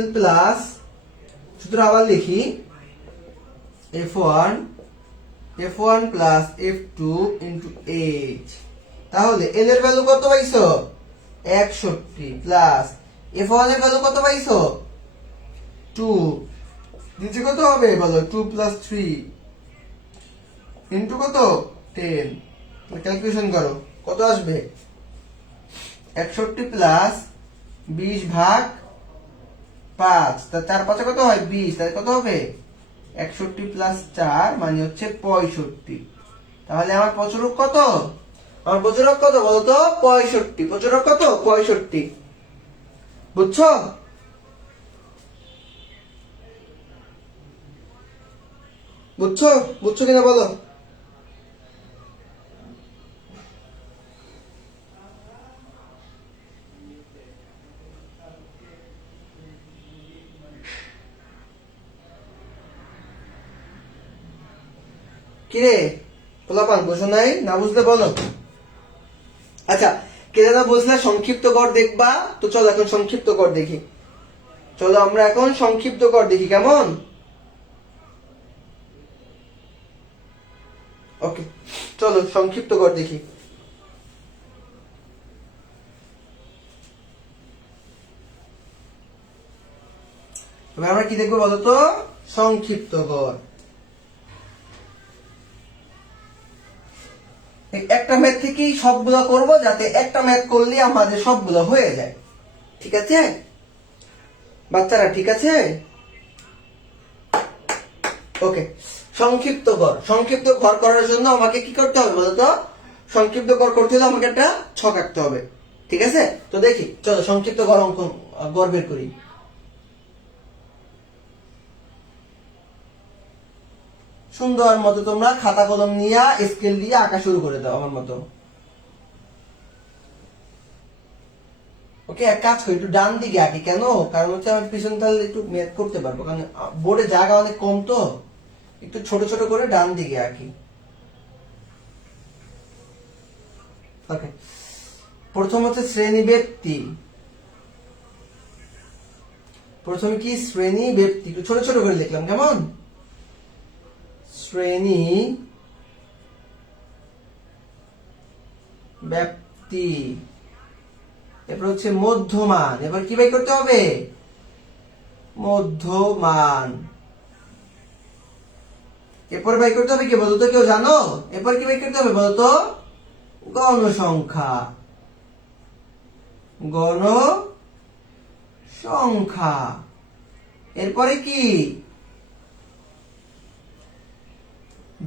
L প্লাস, সুতরাং আবার লিখি F1 plus F2 into H। তাহলে L এর ভ্যালু কত পাইছো? 61 প্লাস F1 এর ভ্যালু কত পাইছো? 2। নিচে কত হবে বলো? 2 প্লাস 3 ইন্টু কত? 10। ক্যালকুলেশন করো, কত আসবে? 61 প্লাস 20 ভাগ 5, তার 4 5 কত হয়? 20। তাহলে কত হবে? 61 প্লাস 4 মানে হচ্ছে 65। তাহলে আমার প্রচুরক কত? আমার প্রচুরক কত বলো তো? 65। প্রচুরক কত? 65। বুঝছো? বুঝছো কিনা বলো? কিরে পোলাপান, বুঝো নাই? না বুঝলে বলো। আচ্ছা, কে যেন বুঝলে সংক্ষিপ্ত কর দেখবা। তো চলো এখন সংক্ষিপ্ত কর দেখি। চলো আমরা এখন সংক্ষিপ্ত কর দেখি, কেমন? ওকে, চলো সংক্ষিপ্ত কর দেখি। এবার আমরা কি দেখবো বলতো? সংক্ষিপ্ত কর। একটা ম্যাথ থেকেই সবগুলো করব, যাতে একটা ম্যাথ করলে আমাদের সবগুলো হয়ে যায়। ঠিক আছে বাচ্চারা? ঠিক আছে, ওকে। সংক্ষিপ্ত কর করার জন্য আমাকে কি করতে হবে বলতো? সংক্ষিপ্ত কর করতে হলে আমাকে একটা ছক আঁকতে হবে। ঠিক আছে, তো দেখি চলো সংক্ষিপ্ত কর অঙ্কন গড় বের করি। সুন্দর মতো তোমরা খাতা কলম নিয়ে স্কেল দিয়ে আঁকা শুরু করে দাও আমার মতো। ওকে, এক কাজ করি, একটু ডান দিকে আঁকি। কেন? কারণ হচ্ছে আমি পিছন তাহলে একটু ম্যাথ করতে পারবো, কারণ বোর্ডে জায়গা অনেক কম, তো একটু ছোট ছোট করে ডান দিকে আঁকি। ওকে, প্রথম হচ্ছে শ্রেণী ব্যক্তি। প্রথমে কি? শ্রেণী ব্যক্তি। একটু ছোট ছোট করে লিখলাম, কেমন? শ্রেণী ব্যক্তি। এরপর হচ্ছে মধ্যমান। এবার কি বাই করতে হবে? মধ্যমান। এরপর বাই করতে হবে কি বলতো? কেউ জানো? এরপর কি বাই করতে হবে বলতো? গণসংখ্যা। এরপরে কি?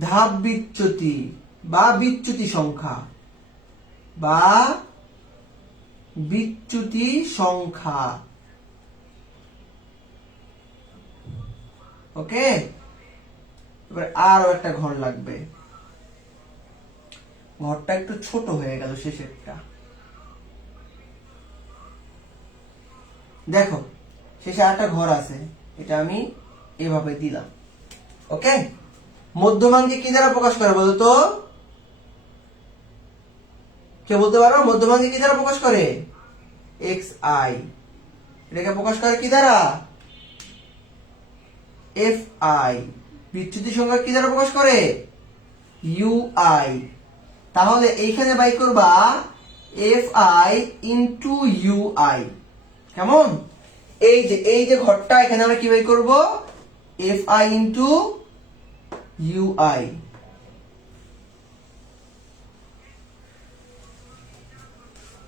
ধাপ বিচ্যুতি বা বিচ্যুতি সংখ্যা। ওকে, এবার আরো একটা ঘর লাগবে। ঘরটা একটু ছোট হয়ে গেল শেষেরটা। দেখো শেষে একটা ঘর আছে, এটা আমি এভাবে দিলাম। ওকে, মধ্যমানকে কি দ্বারা প্রকাশ করে বলো তো? কে বলতে পারো মধ্যমানকে কি দ্বারা প্রকাশ করে? X I. এটাকে প্রকাশ করে কি দ্বারা? F I. বিচ্যুতি সংখ্যা কি দ্বারা প্রকাশ করে? U I. তাহলে এইখানে বাই করবা F I into U I. কেমন? এই যে ঘরটা, এখানে আমরা কি বাই করব? F I into U I.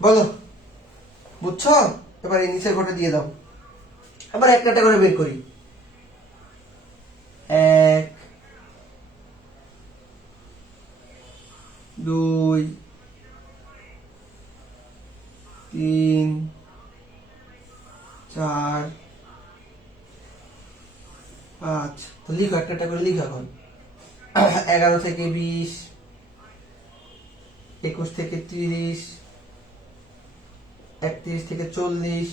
বলো বুঝছো? এবার এই নিচের ঘরটা দিয়ে দাও। আবার একটা একটা করে বের করি। 1 2 3 4 5। তো লিখো, একটা একটা করে লিখো এখন। 11 থেকে 20, 21 থেকে 30, 31 থেকে 40,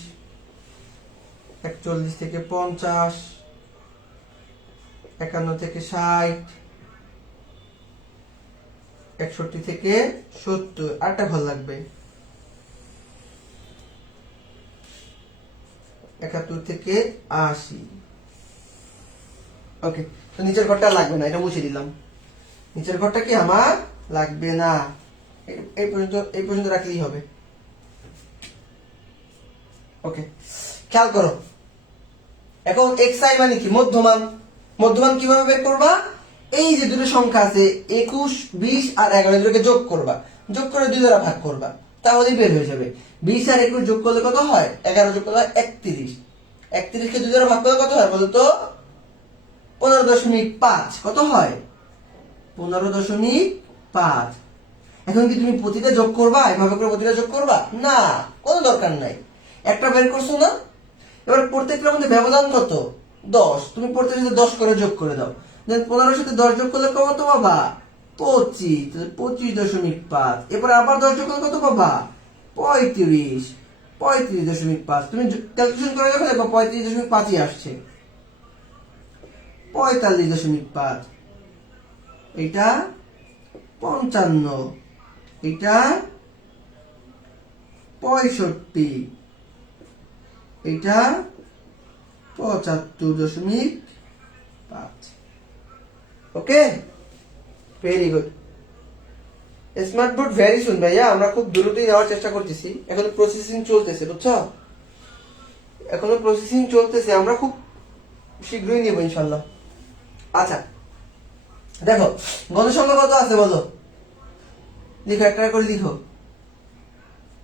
41 থেকে 50, 51 থেকে 60, 61 থেকে 70। আটটা ঘর লাগবে। 71 থেকে 80। ওকে, তো নিচের ঘরটা লাগবে না, এটা মুছে দিলাম। নিচের ঘরটা কি আমার লাগবে না, এই পর্যন্ত রাখলেই হবে। ওকে, খেয়াল করো এখন এক্স আই মানে কি? মধ্যমান। মধ্যমান কিভাবে বের করবা? এই যে দুটো সংখ্যা আছে 21, 20 আর 11, এগুলোকে যোগ করবা, যোগ করে 2 দ্বারা ভাগ করবা, তাহলেই বের হয়ে যাবে। 20 আর 21 যোগ করলে কত হয়? 11 যোগ করলে হয় 31। 31 কে 2 দ্বারা ভাগ করলে কত হয় বলো তো? 15.5। কত হয়? 15.5। এখন কি তুমি প্রতিটা যোগ করবা? এভাবে করে প্রতিটা যোগ করবা না, কোনো দরকার নাই। একটা বের করছো না, এবার প্রত্যেকটার মধ্যে ব্যবধান কত? 10। তুমি প্রত্যেকটার 10 করে যোগ করে দাও। দেন 15 সাথে 10 যোগ করলে কত পাবা? 25। 25.5। এরপর আবার 10 যোগ করলে কত পাবা? 35। 35.5। তুমি ক্যালকুলেশন করে দেখো, দেখো 35.5ই আসছে। 45.5। এটা 55। এটা 65। এটা 75.5। Okay, very good. Smart board very soon ভাইয়া, আমরা খুব দ্রুতই নেওয়ার চেষ্টা করতেছি। এখনো প্রসেসিং চলতেছে, বুঝছো? এখনো প্রসেসিং চলতেছে, আমরা খুব শীঘ্রই নেব ইনশাল্লাহ। আচ্ছা দেখো গণসংখ্যা কত আছে বলো? লিখো, একটা করে লিখো।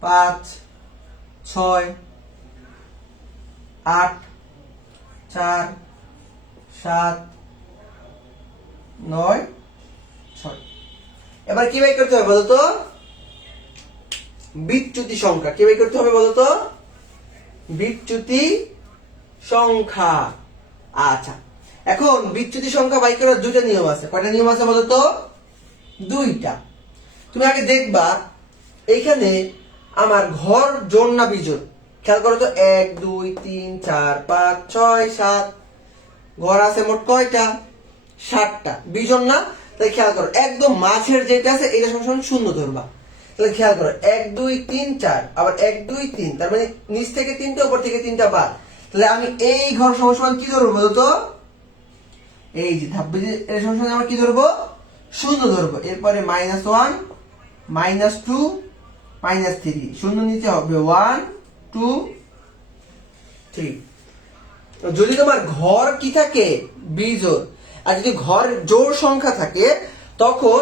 5 6 8 4 7 9 6। এবার কি বাই করতে হবে বলতো? বিচ্যুতি সংখ্যা। কি বাই করতে হবে বলতো? বিচ্যুতি সংখ্যা। আচ্ছা, এখন বিচ্যুতি সংখ্যা বাই করার দুইটা নিয়ম আছে। কয়টা নিয়ম আছে বলতো? দুইটা। তুমি আগে দেখবা এইখানে আমার ঘর জোড় না বিজোড়? খেয়াল করো তো, 1 2 3 4 5 6 7 ঘর আছে মোট কয়টা? 7টা। বিজোড় না? তাহলে খেয়াল করো, একদম মাঝের যেটা আছে এটা সমান শূন্য ধরবা। তাহলে খেয়াল করো, 1 2 3 4, আবার 1 2 3, তার মানে নিচ থেকে 3টা, উপর থেকে 3টা বাদ। তাহলে আমি এই ঘর সমান কি ধরবো বলতো? এই যে ধাব্য, এর সমান আমরা কি ধরবো? শূন্য ধরবো। এরপরে -1 -2 -3, শূন্য নিচে হবে 1 2 3। যদি তোমার ঘর কি থাকে? বিজোড়। আর যদি ঘর জোড় সংখ্যা থাকে, তখন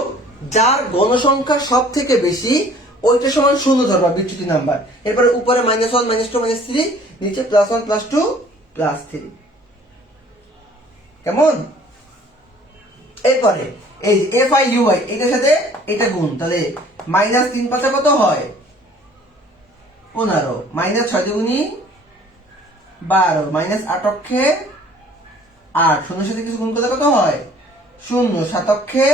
যার গণসংখ্যা সব থেকে বেশি ওইটা সমান শূন্য ধরবা, বিচ্যুতি নাম্বার। এরপরে উপরে -1 -2 -3, নিচে +1 +2 +3। কেমন? এরপরে এই এফ আই ইউ আই, এটার সাথে এটা গুণ, তাহলে -3 5 কত হয়? 15। -6 দুগুণী 12, -8 অক্ষে 8, শূন্যের সাথে কিছু গুণ করলে কত হয়? 0, 7 অক্ষে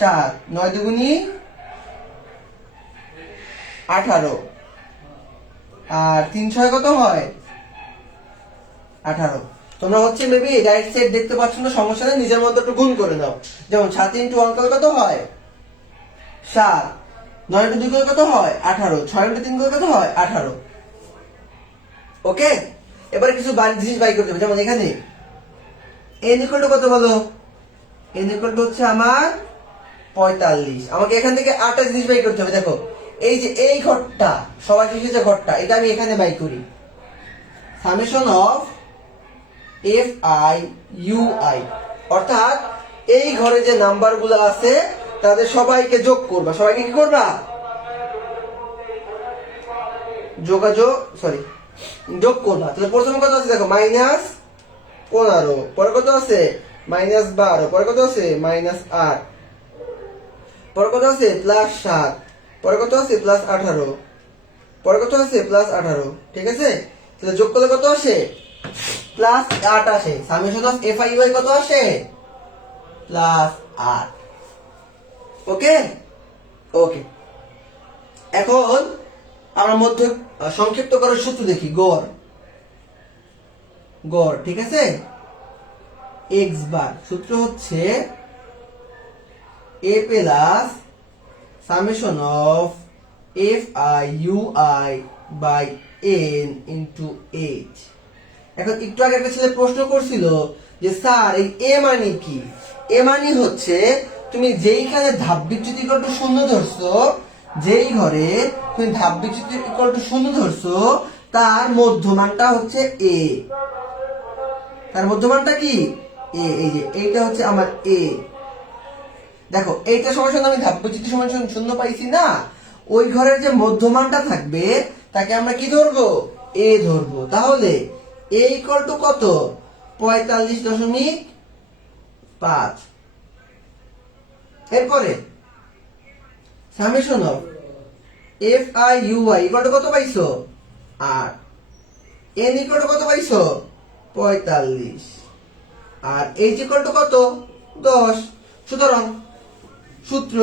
7, 9 দুগুণী 18, আর 3 6 কত হয়? 18। তোমরা হচ্ছে মেবি রাইট সাইড দেখতে পাচ্ছ না, সমস্যা নেই, নিজের মতো একটু গুণ করে নাও। যেমন 7 ইন্টু 1 করলে কত হয়? 7। 9 ইন্টু 2 করলে কত হয়? 18। 6 ইন্টু 3 করলে কত হয়? 18। ওকে, এবার কিছু জিনিস বাই করতে হবে। যেমন এখানে n ইকুয়াল টু কত বলো? n ইকুয়াল টু হচ্ছে আমার 45। আমাকে এখান থেকে 8টা জিনিস বাই করতে হবে। দেখো এই যে এই ঘরটা, সবার শেষে যে ঘরটা, এটা আমি এখানে বাই করি। Summation of F I U I, অর্থাৎ এই ঘরে যে নাম্বার গুলো আছে তাদের সবাইকে যোগ করবা। সবাইকে কি করবা? যোগ করবা। তাহলে প্রথমে কত আছে দেখো, -15, পরে কত আছে? -12, পরে কত আছে? -8, পরে কত আছে? +7, পরে কত আছে? +18, পরে কত আছে? +18। ঠিক আছে, তাহলে যোগ করলে কত আসে? +8 আসে। Summation of F I U I কত আসে? +8। ওকে ওকে, এখন আমরা মধ্যে সংক্ষিপ্ত করার সূত্র দেখি। গড়, ঠিক আছে, এক্স বার। সূত্র হচ্ছে a plus summation of F I U I by N into H. এখন একটু আগে একটা ছেলে প্রশ্ন করছিল যে স্যার এই এ মানে কি? এ মানে হচ্ছে তুমি যেইখানে ধাপ বিচ্যুতি ইকুয়াল টু 0 ধরছো, যেই ঘরে তুমি ধাপ বিচ্যুতি ইকুয়াল টু 0 ধরছো, তার মধ্যমানটা হচ্ছে এ। তার মধ্যমানটা কি? এ। এই যে এইটা হচ্ছে আমার এ। দেখো এইটা সময় সঙ্গে আমি ধাপ বিচ্যুতি সময় 0 পাইছি না, ওই ঘরের যে মধ্যমানটা থাকবে তাকে আমরা কি ধরবো? এ ধরবো। তাহলে এ ইকুয়াল টু কত? 45.5। এরপরে summation of F I U I equal to কত পাইছো? 8। এন ইকুয়াল টু কত পাইছো? 45। আর এইচ ইকুয়াল টু কত? 10। সুতরাং সূত্র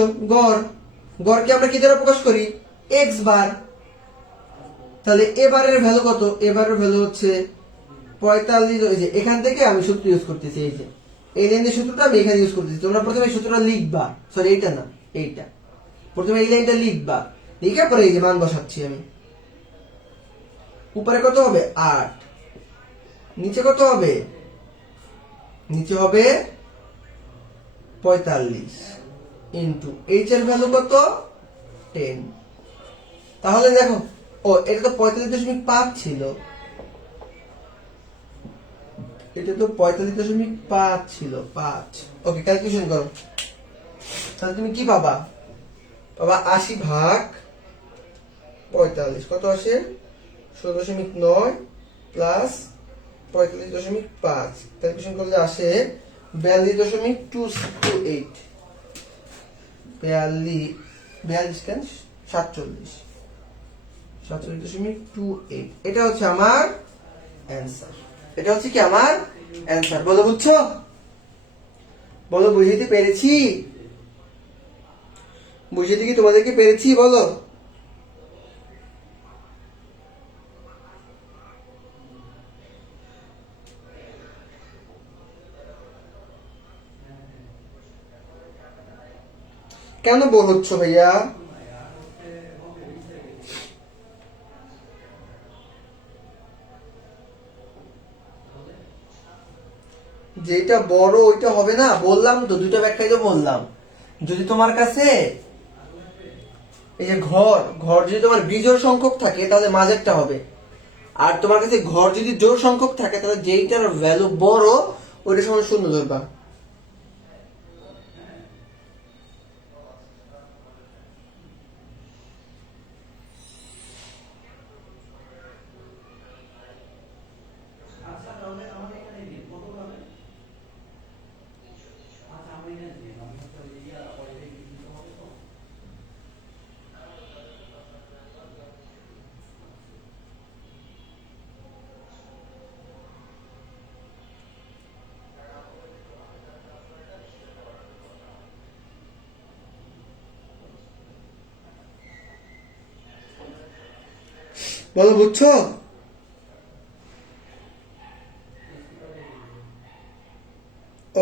গড়কে আমরা কি দ্বারা প্রকাশ করি? X bar. তাহলে এবারের ভ্যালু কত? এবারের ভ্যালু হচ্ছে 45। ওই যে এখান থেকে আমি সূত্র ইউজ করতেছি, এই যে এই লাইনের সূত্রটা আমি এখানে ইউজ করতেছি। তোমরা প্রথমে এই সূত্রটা লিখবা, সরি এইটা না, এইটা প্রথমে এই লাইনটা লিখবা, লিখে পরে এই যে মান বসাচ্ছি আমি। উপরে কত হবে? 8। নিচে কত হবে? নিচে হবে 45 ইন্টু এইচ এর ভ্যালু কত? 10। তাহলে দেখো, ও এটা তো 45.5 ছিল, এটা তো 45.5 ছিল, 5। ওকে, ক্যালকুলেশন করো। তাহলে তুমি কি পাবা? 80/45 কত আসে? 16.9 প্লাস 45.5। ক্যালকুলেশন করলে আসে 42.228। 47.28। এটা হচ্ছে আমার অ্যান্সার। এটা হচ্ছে কি আমার অ্যান্সার। বলো বুঝছো? বলো বুঝাইতে পেরেছি? বুঝাইতে কি তোমাদেরকে পেরেছি? বলো। কেন বোর হচ্ছ ভাইয়া? যেটা বড় ওইটা হবে না, বললাম তো, দুইটা ব্যাখ্যাই তো বললাম। যদি তোমার কাছে এই যে ঘর যদি তোমার বিজোড় সংখ্যক থাকে তাহলে মাঝেরটা হবে, আর তোমার কাছে ঘর যদি জোড় সংখ্যক থাকে তাহলে যেইটার ভ্যালু বড় ওইটার সময় 0 ধরবা। বলো বুঝছো?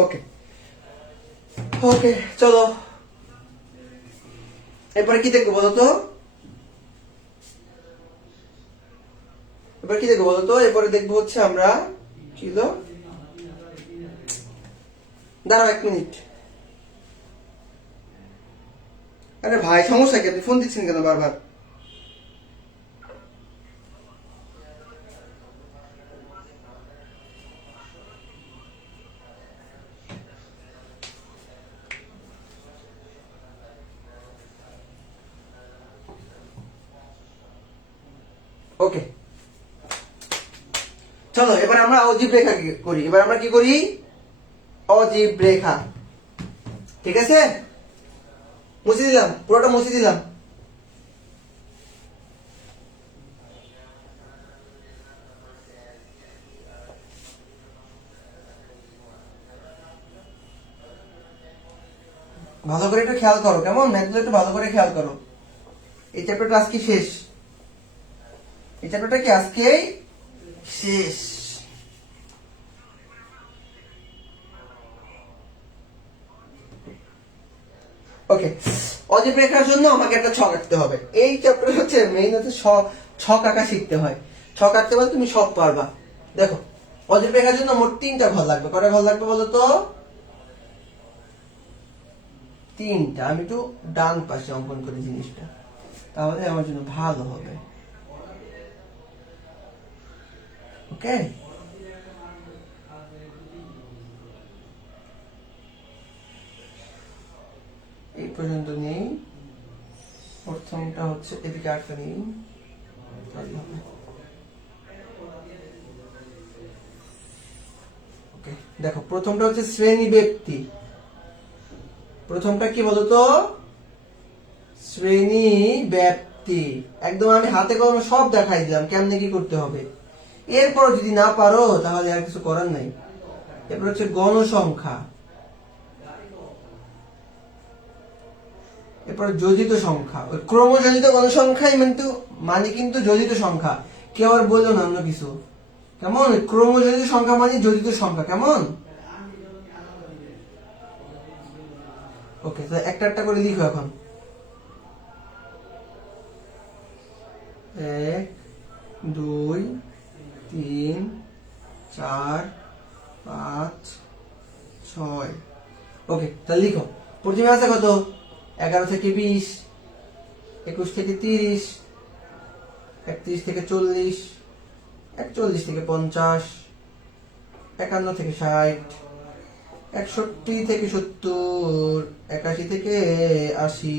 ওকে ওকে, চলো এরপরে কি দেখবো বলো তো? এবার কি দেখবো বলো তো? এরপরে দেখবো হচ্ছে আমরা ছিল, দাঁড়াও 1 মিনিট। আরে ভাই সমস্যা কি? আপনি ফোন দিচ্ছেন কেন বারবার? ওকে চলো এবার আমরা অজীব রেখা করি। এবার আমরা কি করি? অজীব রেখা। ঠিক আছে, মুছে দিলাম, পুরোটা মুছে দিলাম। ভালো করে একটু খেয়াল করো, কেমন? ম্যাথগুলো একটু ভালো করে খেয়াল করো। এই চ্যাপ্টারটা আজকে শেষ, এই চ্যাপ্টারটা কি আজকেই শেষ। ওকে, অজীব রেখার জন্য আমাকে একটা ছক আঁকতে হবে। এই চ্যাপ্টার হচ্ছে মেইন হচ্ছে ছক আঁকা শিখতে হয়। ছক আঁকতে পারলে তুমি সব পারবা। দেখো, অজীব রেখার জন্য মোট 3টা ঘর লাগবে। কয়টা ঘর লাগবে বলো তো? 3টা। আমি একটু ডান পাশে অঙ্কন করি জিনিসটা, তাহলে আমার জন্য ভালো হবে। ওকে, এই পর্যন্ত নেই। প্রথমটা হচ্ছে এদিকে আটটা নেই, তাহলে হবে। ওকে, দেখো প্রথমটা হচ্ছে শ্রেণী ব্যক্তি। প্রথমটা কি বলতো? শ্রেণী ব্যক্তি। একদম আমি হাতে কলমে সব দেখাই দিলাম কেমনে কি করতে হবে। এরপর যদি না পারো তাহলে আর কিছু করার নাই। এরপর হচ্ছে গণসংখ্যা, এরপর যোজিত সংখ্যা। ওই ক্রমযোজিত গণসংখ্যাই মানে কিন্তু যোজিত সংখ্যা। কেউ আর বললো না অন্য কিছু, কেমন? ক্রমযোজিত সংখ্যা মানে যোজিত সংখ্যা, কেমন? ওকে, তো একটা একটা করে লিখো এখন। 1 2 3 4 5 6। ওকে, তাহলে লিখো। প্রথমে আছে কত? 11 থেকে 20, 21 থেকে 30, 31 থেকে 40, 41 থেকে 50, 51 থেকে 60, 61 থেকে 70, 81 থেকে 80,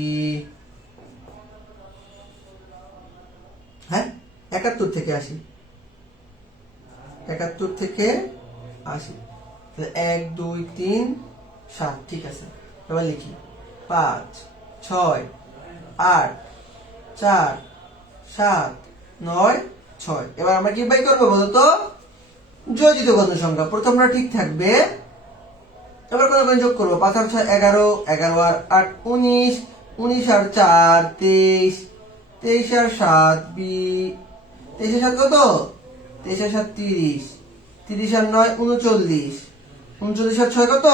হ্যাঁ 71 থেকে 80, 71 থেকে 80। তাহলে 1 2 3 7, ঠিক আছে। এবার লিখি 5 6 8 4 7 9 6। এবার আমরা কি বাই করবো বলতো? যোজিত গণসংখ্যা। প্রথমটা ঠিক থাকবে, এবার কত করে যোগ করবো? 5 আর 6 11, 11 আর 8 19, 19 আর 4 23, 23 আর 7 20, 23 আর 7 কত? 23 আর 7 30, 30 আর 9 39, 39 আর 6 কত?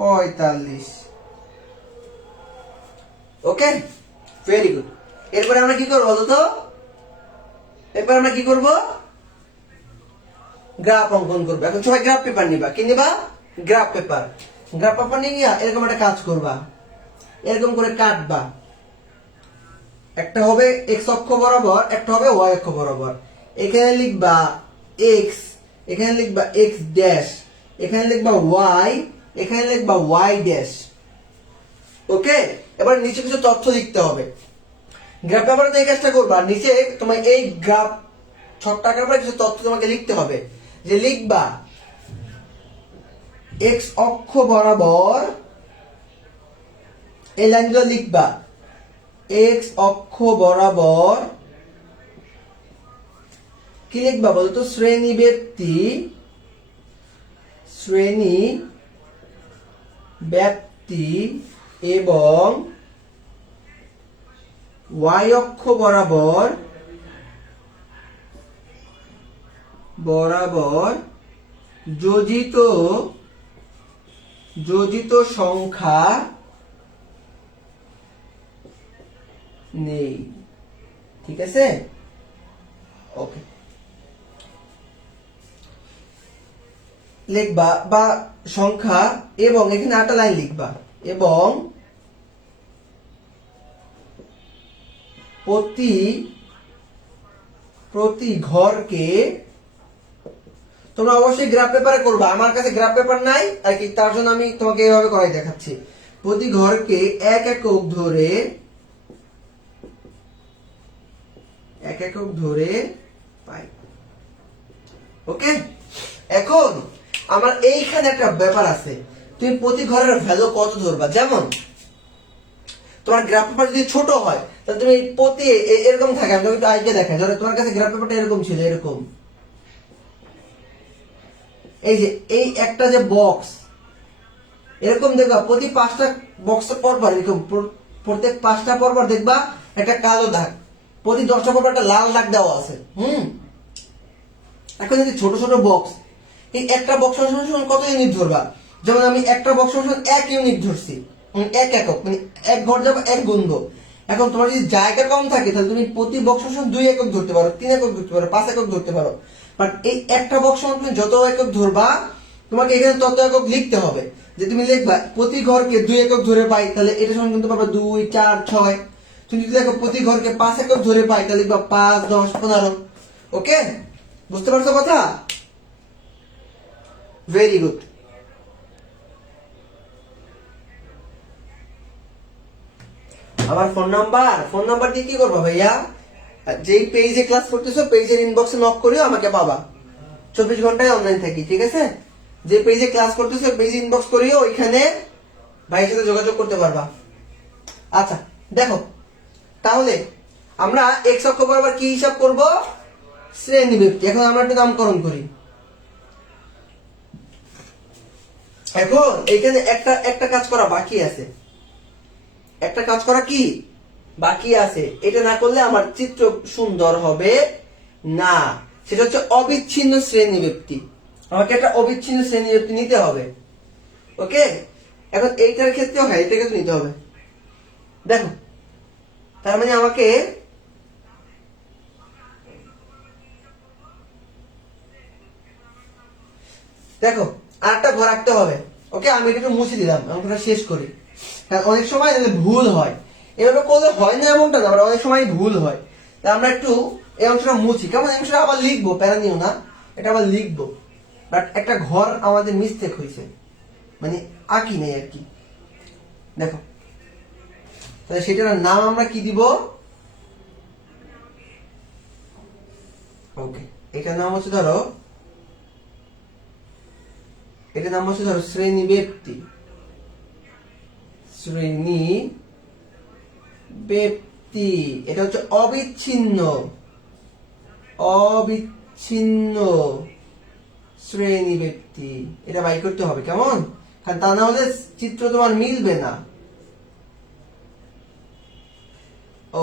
45। ওকে, ভেরি গুড। এরপরে আমরা কি করবো বলতো? এরপর আমরা কি করবো? গ্রাফ অঙ্কন করবো। এখন সবাই গ্রাফ পেপার নিবা। কি নিবা? Graph paper. গ্রাফ পেপার নিয়ে এরকম একটা কাজ করবা, এরকম করে কাটবা। একটা হবে এক্স অক্ষ বরাবর, একটা হবে ওয়াই অক্ষ বরাবর। এখানে লিখবা এক্স, এখানে লিখবা এক্স ড্যাশ, এখানে লিখবা ওয়াই, এখানে লিখবা ওয়াই ড্যাশ। ওকে, এবার নিচে কিছু তথ্য লিখতে হবে। গ্রাফ পেপারে এই কাজটা করবা। নিচে তোমার এই গ্রাফ ছকটা আঁকার পরে কিছু তথ্য তোমাকে লিখতে হবে। যে লিখবা এক্স অক্ষ বরাবর, এই লাইনগুলো লিখবা এক্স অক্ষ বরাবর কি লিখবা বলতো? শ্রেণী ব্যক্তি, শ্রেণী ব্যক্তি এবং ওয়াই অক্ষ বরাবর বরাবর যোজিত যোজিত সংখ্যা নেই। ঠিক আছে, ওকে। লিখবা বা সংখ্যা এবং এখানে আরেকটা লাইন লিখবা, এবং প্রতি ঘরকে, তোমরা অবশ্যই গ্রাফ পেপারে করবা, আমার কাছে গ্রাফ পেপার নাই আর কি, তার জন্য আমি তোমাকে এভাবে করাই দেখাচ্ছি। প্রতি ঘরকে এক একক ধরে পাই। ওকে, এখন আমার এইখানে একটা ব্যাপার আছে, তুমি প্রতি ঘরের ভ্যালু কত ধরবা। যেমন তোমার গ্রাফ পেপার যদি ছোট হয় তাহলে তুমি প্রতি এরকম থাকে, আমি একটু আইডিয়া দেখাই। ধরো তোমার কাছে গ্রাফ পেপারটা এরকম ছিল, এরকম, এই যে এই একটা যে বক্স এরকম দেখবা, প্রতি 5টা বক্সের পরপর এরকম প্রত্যেক 5টা পরপর দেখবা একটা কালো দাগ, প্রতি 10টা পরপর একটা লাল দাগ দেওয়া আছে। এখন যদি ছোট ছোট বক্স, এই একটা বক্স সমান কত ইউনিট ধরবা। যেমন আমি একটা বক্স সমান 1 ইউনিট ধরছি, এক একক, মানে এক ঘর যাবো, এক গুনবো। এখন তোমার যদি জায়গা কম থাকে তাহলে তুমি প্রতি বক্স সমান 2 একক ধরতে পারো, 3 একক ধরতে পারো, 5 একক ধরতে পারো। বাট এই একটা বক্স সমান তুমি যত একক ধরবা তোমাকে এখানে তত একক লিখতে হবে। যে তুমি লিখবা প্রতি ঘরকে 2 একক ধরে পাই, তাহলে এটা সমান কিন্তু পাবা 2, 4, 6। তুমি যদি দেখো প্রতি ঘরকে 5 একক ধরে পাই, তাহলে লিখবা 5, 10, 15। ওকে, বুঝতে পারছো কথা? Very good. আমার ফোন নাম্বার দিয়ে কি করবো ভাইয়া, যেই পেজে ক্লাস করতেছো পেজের ইনবক্সে নক করিও, আমাকে পাবা। 24 ঘন্টায় অনলাইন থাকি, ঠিক আছে? যে পেজে ক্লাস করতেছো পেজে ইনবক্স করিও, ওইখানে ভাইয়ের সাথে যোগাযোগ করতে পারবা। আচ্ছা দেখো, তাহলে আমরা এক্স অক্ষ বরাবর কি হিসাব করব, শ্রেণী ব্যক্তি। এখন আমরা একটু নামকরণ করি। এখন এখানে একটা কাজ করা বাকি আছে, একটা কাজ করা কি বাকি আছে, এটা না করলে আমার চিত্র সুন্দর হবে না। সেটা হচ্ছে অবিচ্ছিন্ন শ্রেণী ব্যক্তি। আমাকে একটা অবিচ্ছিন্ন শ্রেণী ব্যক্তি নিতে হবে। ওকে, এখন এইটার ক্ষেত্রেও হয়, এটাকে নিতে হবে। দেখো, তার মানে আমাকে দেখো আরেকটা ঘর রাখতে হবে। ওকে, আমি এটা একটু মুছে দিলাম, অঙ্কটা শেষ করি। অনেক সময় ভুল হয়, এভাবে করলে হয় না এমনটা না, অনেক সময় ভুল হয়। তা আমরা একটু এই অংশটা মুছি, কেমন? এই অংশটা আবার লিখবো, প্যারা নিও না, এটা আবার লিখবো। বাট একটা ঘর আমাদের মিস্টেক হয়েছে, মানে আঁকি নেই আর কি। দেখো, তাহলে সেটার নাম আমরা কি দিব? ওকে, এটার নাম হচ্ছে ধরো, এটার নাম হচ্ছে ধরো শ্রেণী ব্যক্তি। শ্রেণী ব্যক্তি এটা হচ্ছে অবিচ্ছিন্ন শ্রেণী ব্যক্তি। এটা বাই করতে হবে, কেমন? কারণ তা না হলে চিত্র তোমার মিলবে না।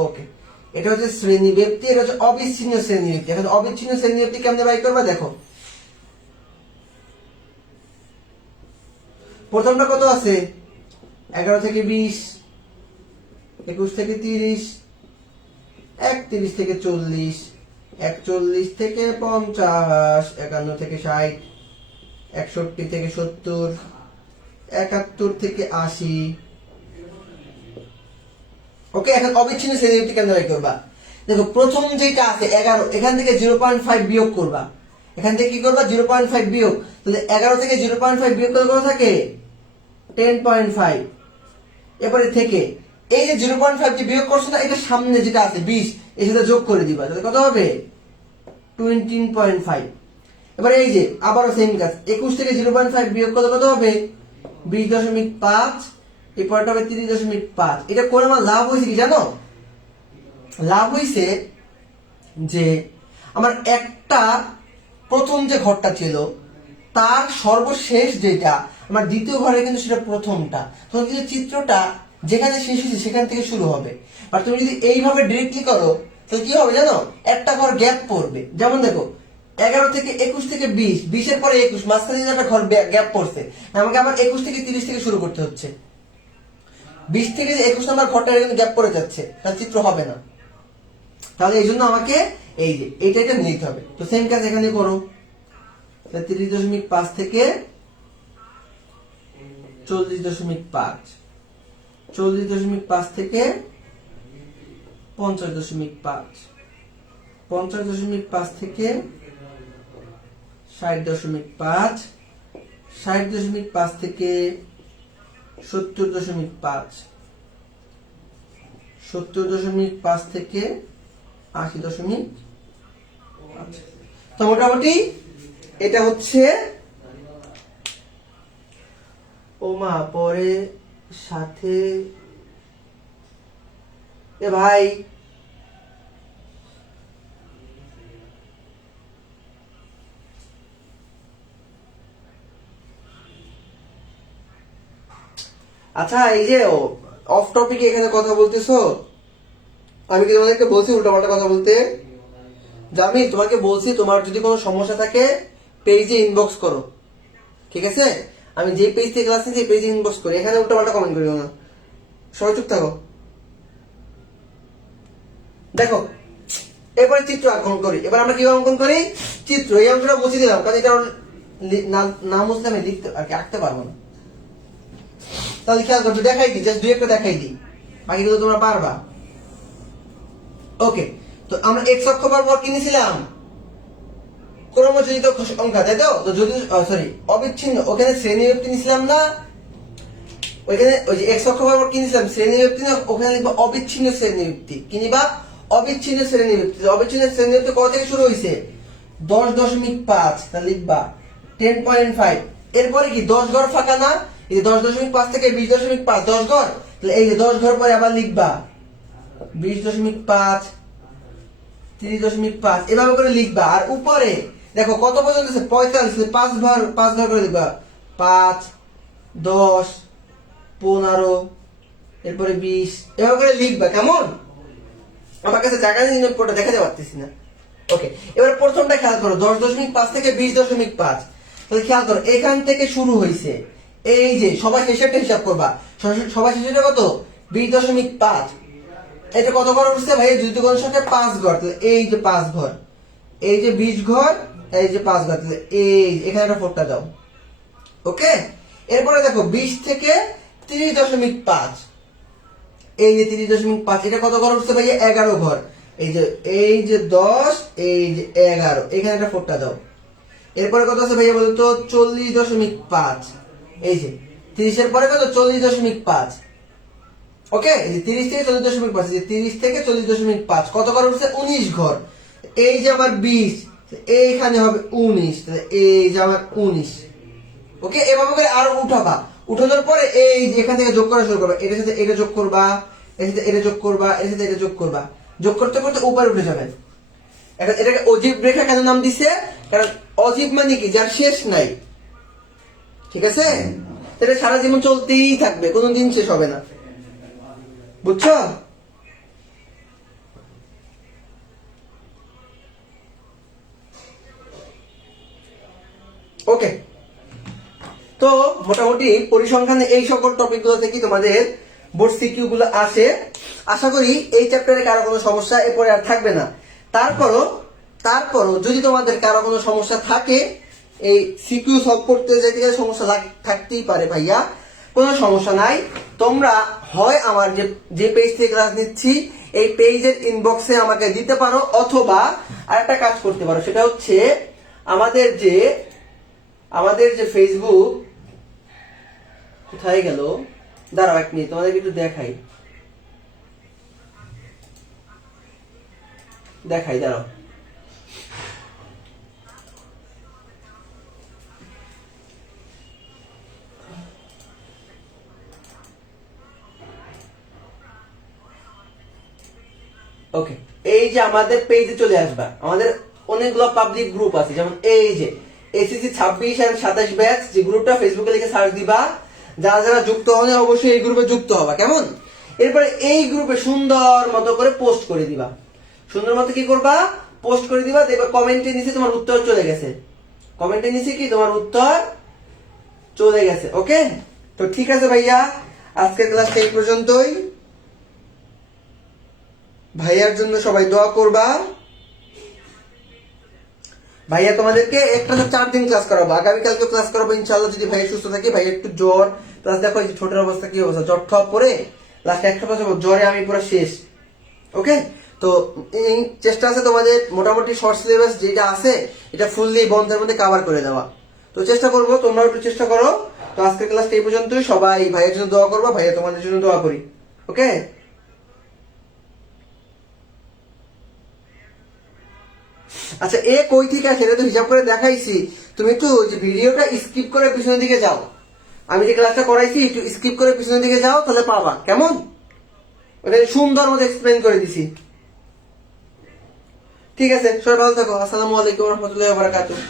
ওকে, এটা হচ্ছে শ্রেণী ব্যক্তি, এটা হচ্ছে অবিচ্ছিন্ন শ্রেণী ব্যক্তি। এখন অবিচ্ছিন্ন শ্রেণী ব্যক্তি কেমনে বাই করবা? দেখো, প্রথমটা কত আছে? 11 থেকে 20, 21 থেকে 30, 31 থেকে 40, 41 থেকে 50, 51 থেকে 60, 61 থেকে 70, 71 থেকে 80। ওকে, এখন অবিচ্ছিন্ন শ্রেণী ব্যক্তি কেমনে বাই করবা? দেখো, প্রথম যেটা আছে 11, এখান থেকে 0.5 বিয়োগ করবা। এখান থেকে কি করবা? 0.5 বিয়োগ। তাহলে 11 থেকে 0.5 বিয়োগ করলে কত থাকে? 10.5। এরপরে থেকে এই যে 0.5 যে বিয়োগ করছো না, এটা সামনে যেটা আছে 20, এর সাথে যোগ করে দিবা, তাহলে কত হবে? 20.5। এবারে এই যে আবারও সেম কাজ, 21 থেকে 0.5 বিয়োগ করলে কত হবে? 20.5। এই পরটা হবে 30.5। এটা করে আমার লাভ হয়েছে কি জানো? লাভ হয়েছে যে আমার একটা প্রথম যে ঘরটা ছিল তার সর্বশেষ যেটা আমার দ্বিতীয় ঘরে, কিন্তু সেটা প্রথমটা, তখন কিন্তু চিত্রটা যেখানে শেষ হয়েছে সেখান থেকে শুরু হবে। আর তুমি যদি এইভাবে ডিরেক্টলি করো তাহলে কি হবে জানো? একটা ঘর গ্যাপ পড়বে। যেমন দেখো, 11 থেকে 21 থেকে 20, 20 এর পরে 21, মাঝখানে যে একটা ঘর গ্যাপ পড়ছে, আমাকে আবার 21 থেকে 30 থেকে শুরু করতে হচ্ছে। 20 থেকে যে 21 নম্বর ঘরটা কিন্তু গ্যাপ পড়ে যাচ্ছে, তার চিত্র হবে না। তাহলে এই জন্য আমাকে এই যে এইটা নিতে হবে। তো সেম কাজ এখানে করো। 30.5 থেকে 40.5, 40.5 থেকে 50.5, 50.5 থেকে 60.5, 60.5 থেকে 70.5, 70.5 থেকে 80.5। তো মোটামুটি এটা হচ্ছে ওমা পরে সাথে এ ভাই আচ্ছা, এই যে অফ টপিকে এখানে কথা বলতেছো, আমি কি তোমাদেরকে বলছি উল্টাপাল্টা কথা বলতে? জামি, তোমাকে বলছি তোমার যদি কোনো সমস্যা থাকে পেজে ইনবক্স করো, ঠিক আছে? আমি যে পেজ থেকে ক্লাস নিচ্ছি পেজে ইনবক্স করি, এখানে উল্টাপাল্টা কমেন্ট করিও না। সবাই চুপ থাকো। দেখো, এরপরে চিত্র অঙ্কন করি। এবার আমরা কিভাবে অঙ্কন করি? চিত্র, এই অঙ্কটা মুছে দিলাম কারণ এটা না মুছলে আমি লিখতে আর কি আঁকতে পারবো না। তাহলে খেয়াল করছো, দেখাই দিই, জাস্ট 2 একটা দেখাই দিই, বাকিগুলো তোমরা পারবা। ওকে, তো আমরা এক্স অক্ষ বরাবর কিনেছিলাম ক্রমযোজিত সংখ্যা, তাই তো? তো যদি সরি অবিচ্ছিন্ন, ওখানে শ্রেণী বিভক্তি নিছিলাম না, ওইখানে ওই যে এক্স অক্ষ বরাবর কিনেছিলাম শ্রেণী বিভক্তি না, ওখানে লিখবা অবিচ্ছিন্ন শ্রেণী বিভক্তি। কি নিবা? অবিচ্ছিন্ন শ্রেণী বিভক্তি। অবিচ্ছিন্ন শ্রেণী বিভক্তি কত থেকে শুরু হয়েছে? 10.5, তা লিখবা 10.5। এরপরে কি 10 ঘর ফাঁকা না? এই যে 10.5 থেকে 20.5, 10 ঘর, তাহলে এই যে 10 ঘর পরে আবার লিখবা 20.5, 30.5, এভাবে করে লিখবা। আর উপরে দেখো কত পর্যন্ত আছে? 45, 5 ঘর করে লিখবা 5, 10, 15, এরপরে 20, এভাবে করে লিখবা। কেমন? আমার কাছে জায়গা নেই, নোটটা দেখাতে পারতেছি না। ওকে, এবার প্রথমটা খেয়াল করো, 10.5 থেকে 20.5। তাহলে খেয়াল করো, এখান থেকে শুরু হয়েছে, এই যে সবার শেষেরটা হিসাব করবা, সবার শেষেরটা কত? 20.5। এটা কত ঘর উঠছে ভাই? দুই দুগুণ সংখ্যা 5 ঘর, তাহলে এই যে 5 ঘর, এই যে 20 ঘর, এই যে 5 ঘর, তাহলে এই এখানে একটা ফোরটা দাও। ওকে, এরপরে দেখো 20 থেকে 30.5, এই যে 30.5, এটা কত ঘর উঠছে ভাই? 11 ঘর, এই যে 10, এই যে 11, এখানে একটা ফোরটা দাও। এরপরে কত আছে ভাইয়া বলতো? 40.5, এই যে 30 এর পরে কত? 40.5। ওকে, এই যে 30 থেকে 40.5, এই যে 30 থেকে 40.5 কত ঘর উঠছে? 19 ঘর। এই যে আমার 20, এইখানে হবে 19, তাহলে এই যে আমার 19। ওকে, এভাবে করে আরো উঠাবা। উঠানোর পরে এই যে এখান থেকে যোগ করা শুরু করবা, এটার সাথে এটা যোগ করবা, এর সাথে এটা যোগ করবা, এর সাথে এটা যোগ করবা, যোগ করতে করতে উপরে উঠে যাবেন। এখন এটাকে অজীব রেখা কেন নাম দিছে? কারণ অজীব মানে কি? যার শেষ নাই, ঠিক আছে? এটা সারা জীবন চলতেই থাকবে, কোনোদিন শেষ হবে না, বুঝছো? ওকে, তো মোটামুটি পরিসংখ্যানে এই সকল টপিকগুলো থেকে তোমাদের বোর্ড সিকিউ গুলো আসে। আশা করি এই চ্যাপ্টারে কারো কোনো সমস্যা এরপরে আর থাকবে না। তারপরও যদি তোমাদের কারো কোনো সমস্যা থাকে, এই সিকিউ সলভ করতে যেতে গেলে সমস্যা থাকতেই পারে ভাইয়া, কোনো সমস্যা নাই। তোমরা হয় আমার যে পেজ থেকে ক্লাস নিচ্ছি এই পেজের ইনবক্সে আমাকে দিতে পারো, অথবা আরেকটা কাজ করতে পারো, সেটা হচ্ছে আমাদের যে ফেসবুক, কোথায় গেল? দাঁড়াও 1 মিনিট, তোমাদেরকে একটু দেখাই, দাঁড়াও। ওকে, এই যে আমাদের পেজে চলে আসবা, আমাদের অনেকগুলো পাবলিক গ্রুপ আছে, যেমন এই যে এসএসসি 26 আর 27 ব্যাচ যে গ্রুপটা, ফেসবুকে লিখে সার্চ দিবা। যারা যারা যুক্ত হওনি অবশ্যই এই গ্রুপে যুক্ত হবা, কেমন? এরপরে এই গ্রুপে সুন্দর মতো করে পোস্ট করে দিবা। সুন্দর মতো কি করবা? পোস্ট করে দিবা, দেখবে কমেন্টের নিচে তোমার উত্তর চলে গেছে। কমেন্টের নিচে কি তোমার উত্তর চলে গেছে। ওকে, তো ঠিক আছে ভাইয়া, আজকের ক্লাসটা এই পর্যন্তই। ভাইয়ার জন্য সবাই দোয়া করবা। ভাইয়া তোমাদেরকে একটা 4 দিন ক্লাস করাবো, আগামীকালকে ক্লাস করাবো ইনশাআল্লাহ, যদি ভাইয়া সুস্থ থাকে। ভাইয়া একটু জ্বর, প্লাস দেখো এই যে ঠোঁটের অবস্থা কি অবস্থা, জ্বর ঠপ পরে লাস্টে একটা পাশে জ্বরে আমি পুরো শেষ। ওকে, তো এই চেষ্টা আছে তোমাদের মোটামুটি শর্ট সিলেবাস যেটা আছে এটা ফুললি বন্ধের মধ্যে কভার করে দেওয়া। তো চেষ্টা করবো, তোমরাও একটু চেষ্টা করো। তো আজকের ক্লাসটা এই পর্যন্তই। সবাই ভাইয়ের জন্য দোয়া করবা, ভাইয়া তোমাদের জন্য দোয়া করি। ওকে, আচ্ছা এ কই থেকে আসে এটা তো হিসাব করে দেখাইছি, তুমি একটু যে ভিডিওটা স্কিপ করে পিছনের দিকে যাও, আমি যে ক্লাসটা করাইছি একটু স্কিপ করে পিছনের দিকে যাও, তাহলে পাবা। কেমন? ওটা সুন্দর মতো এক্সপ্লেন করে দিছি। ঠিক আছে, সবাই ভালো থাকো। আসসালামু আলাইকুম রহমতুল্লাহি ওয়া বারাকাতুহু।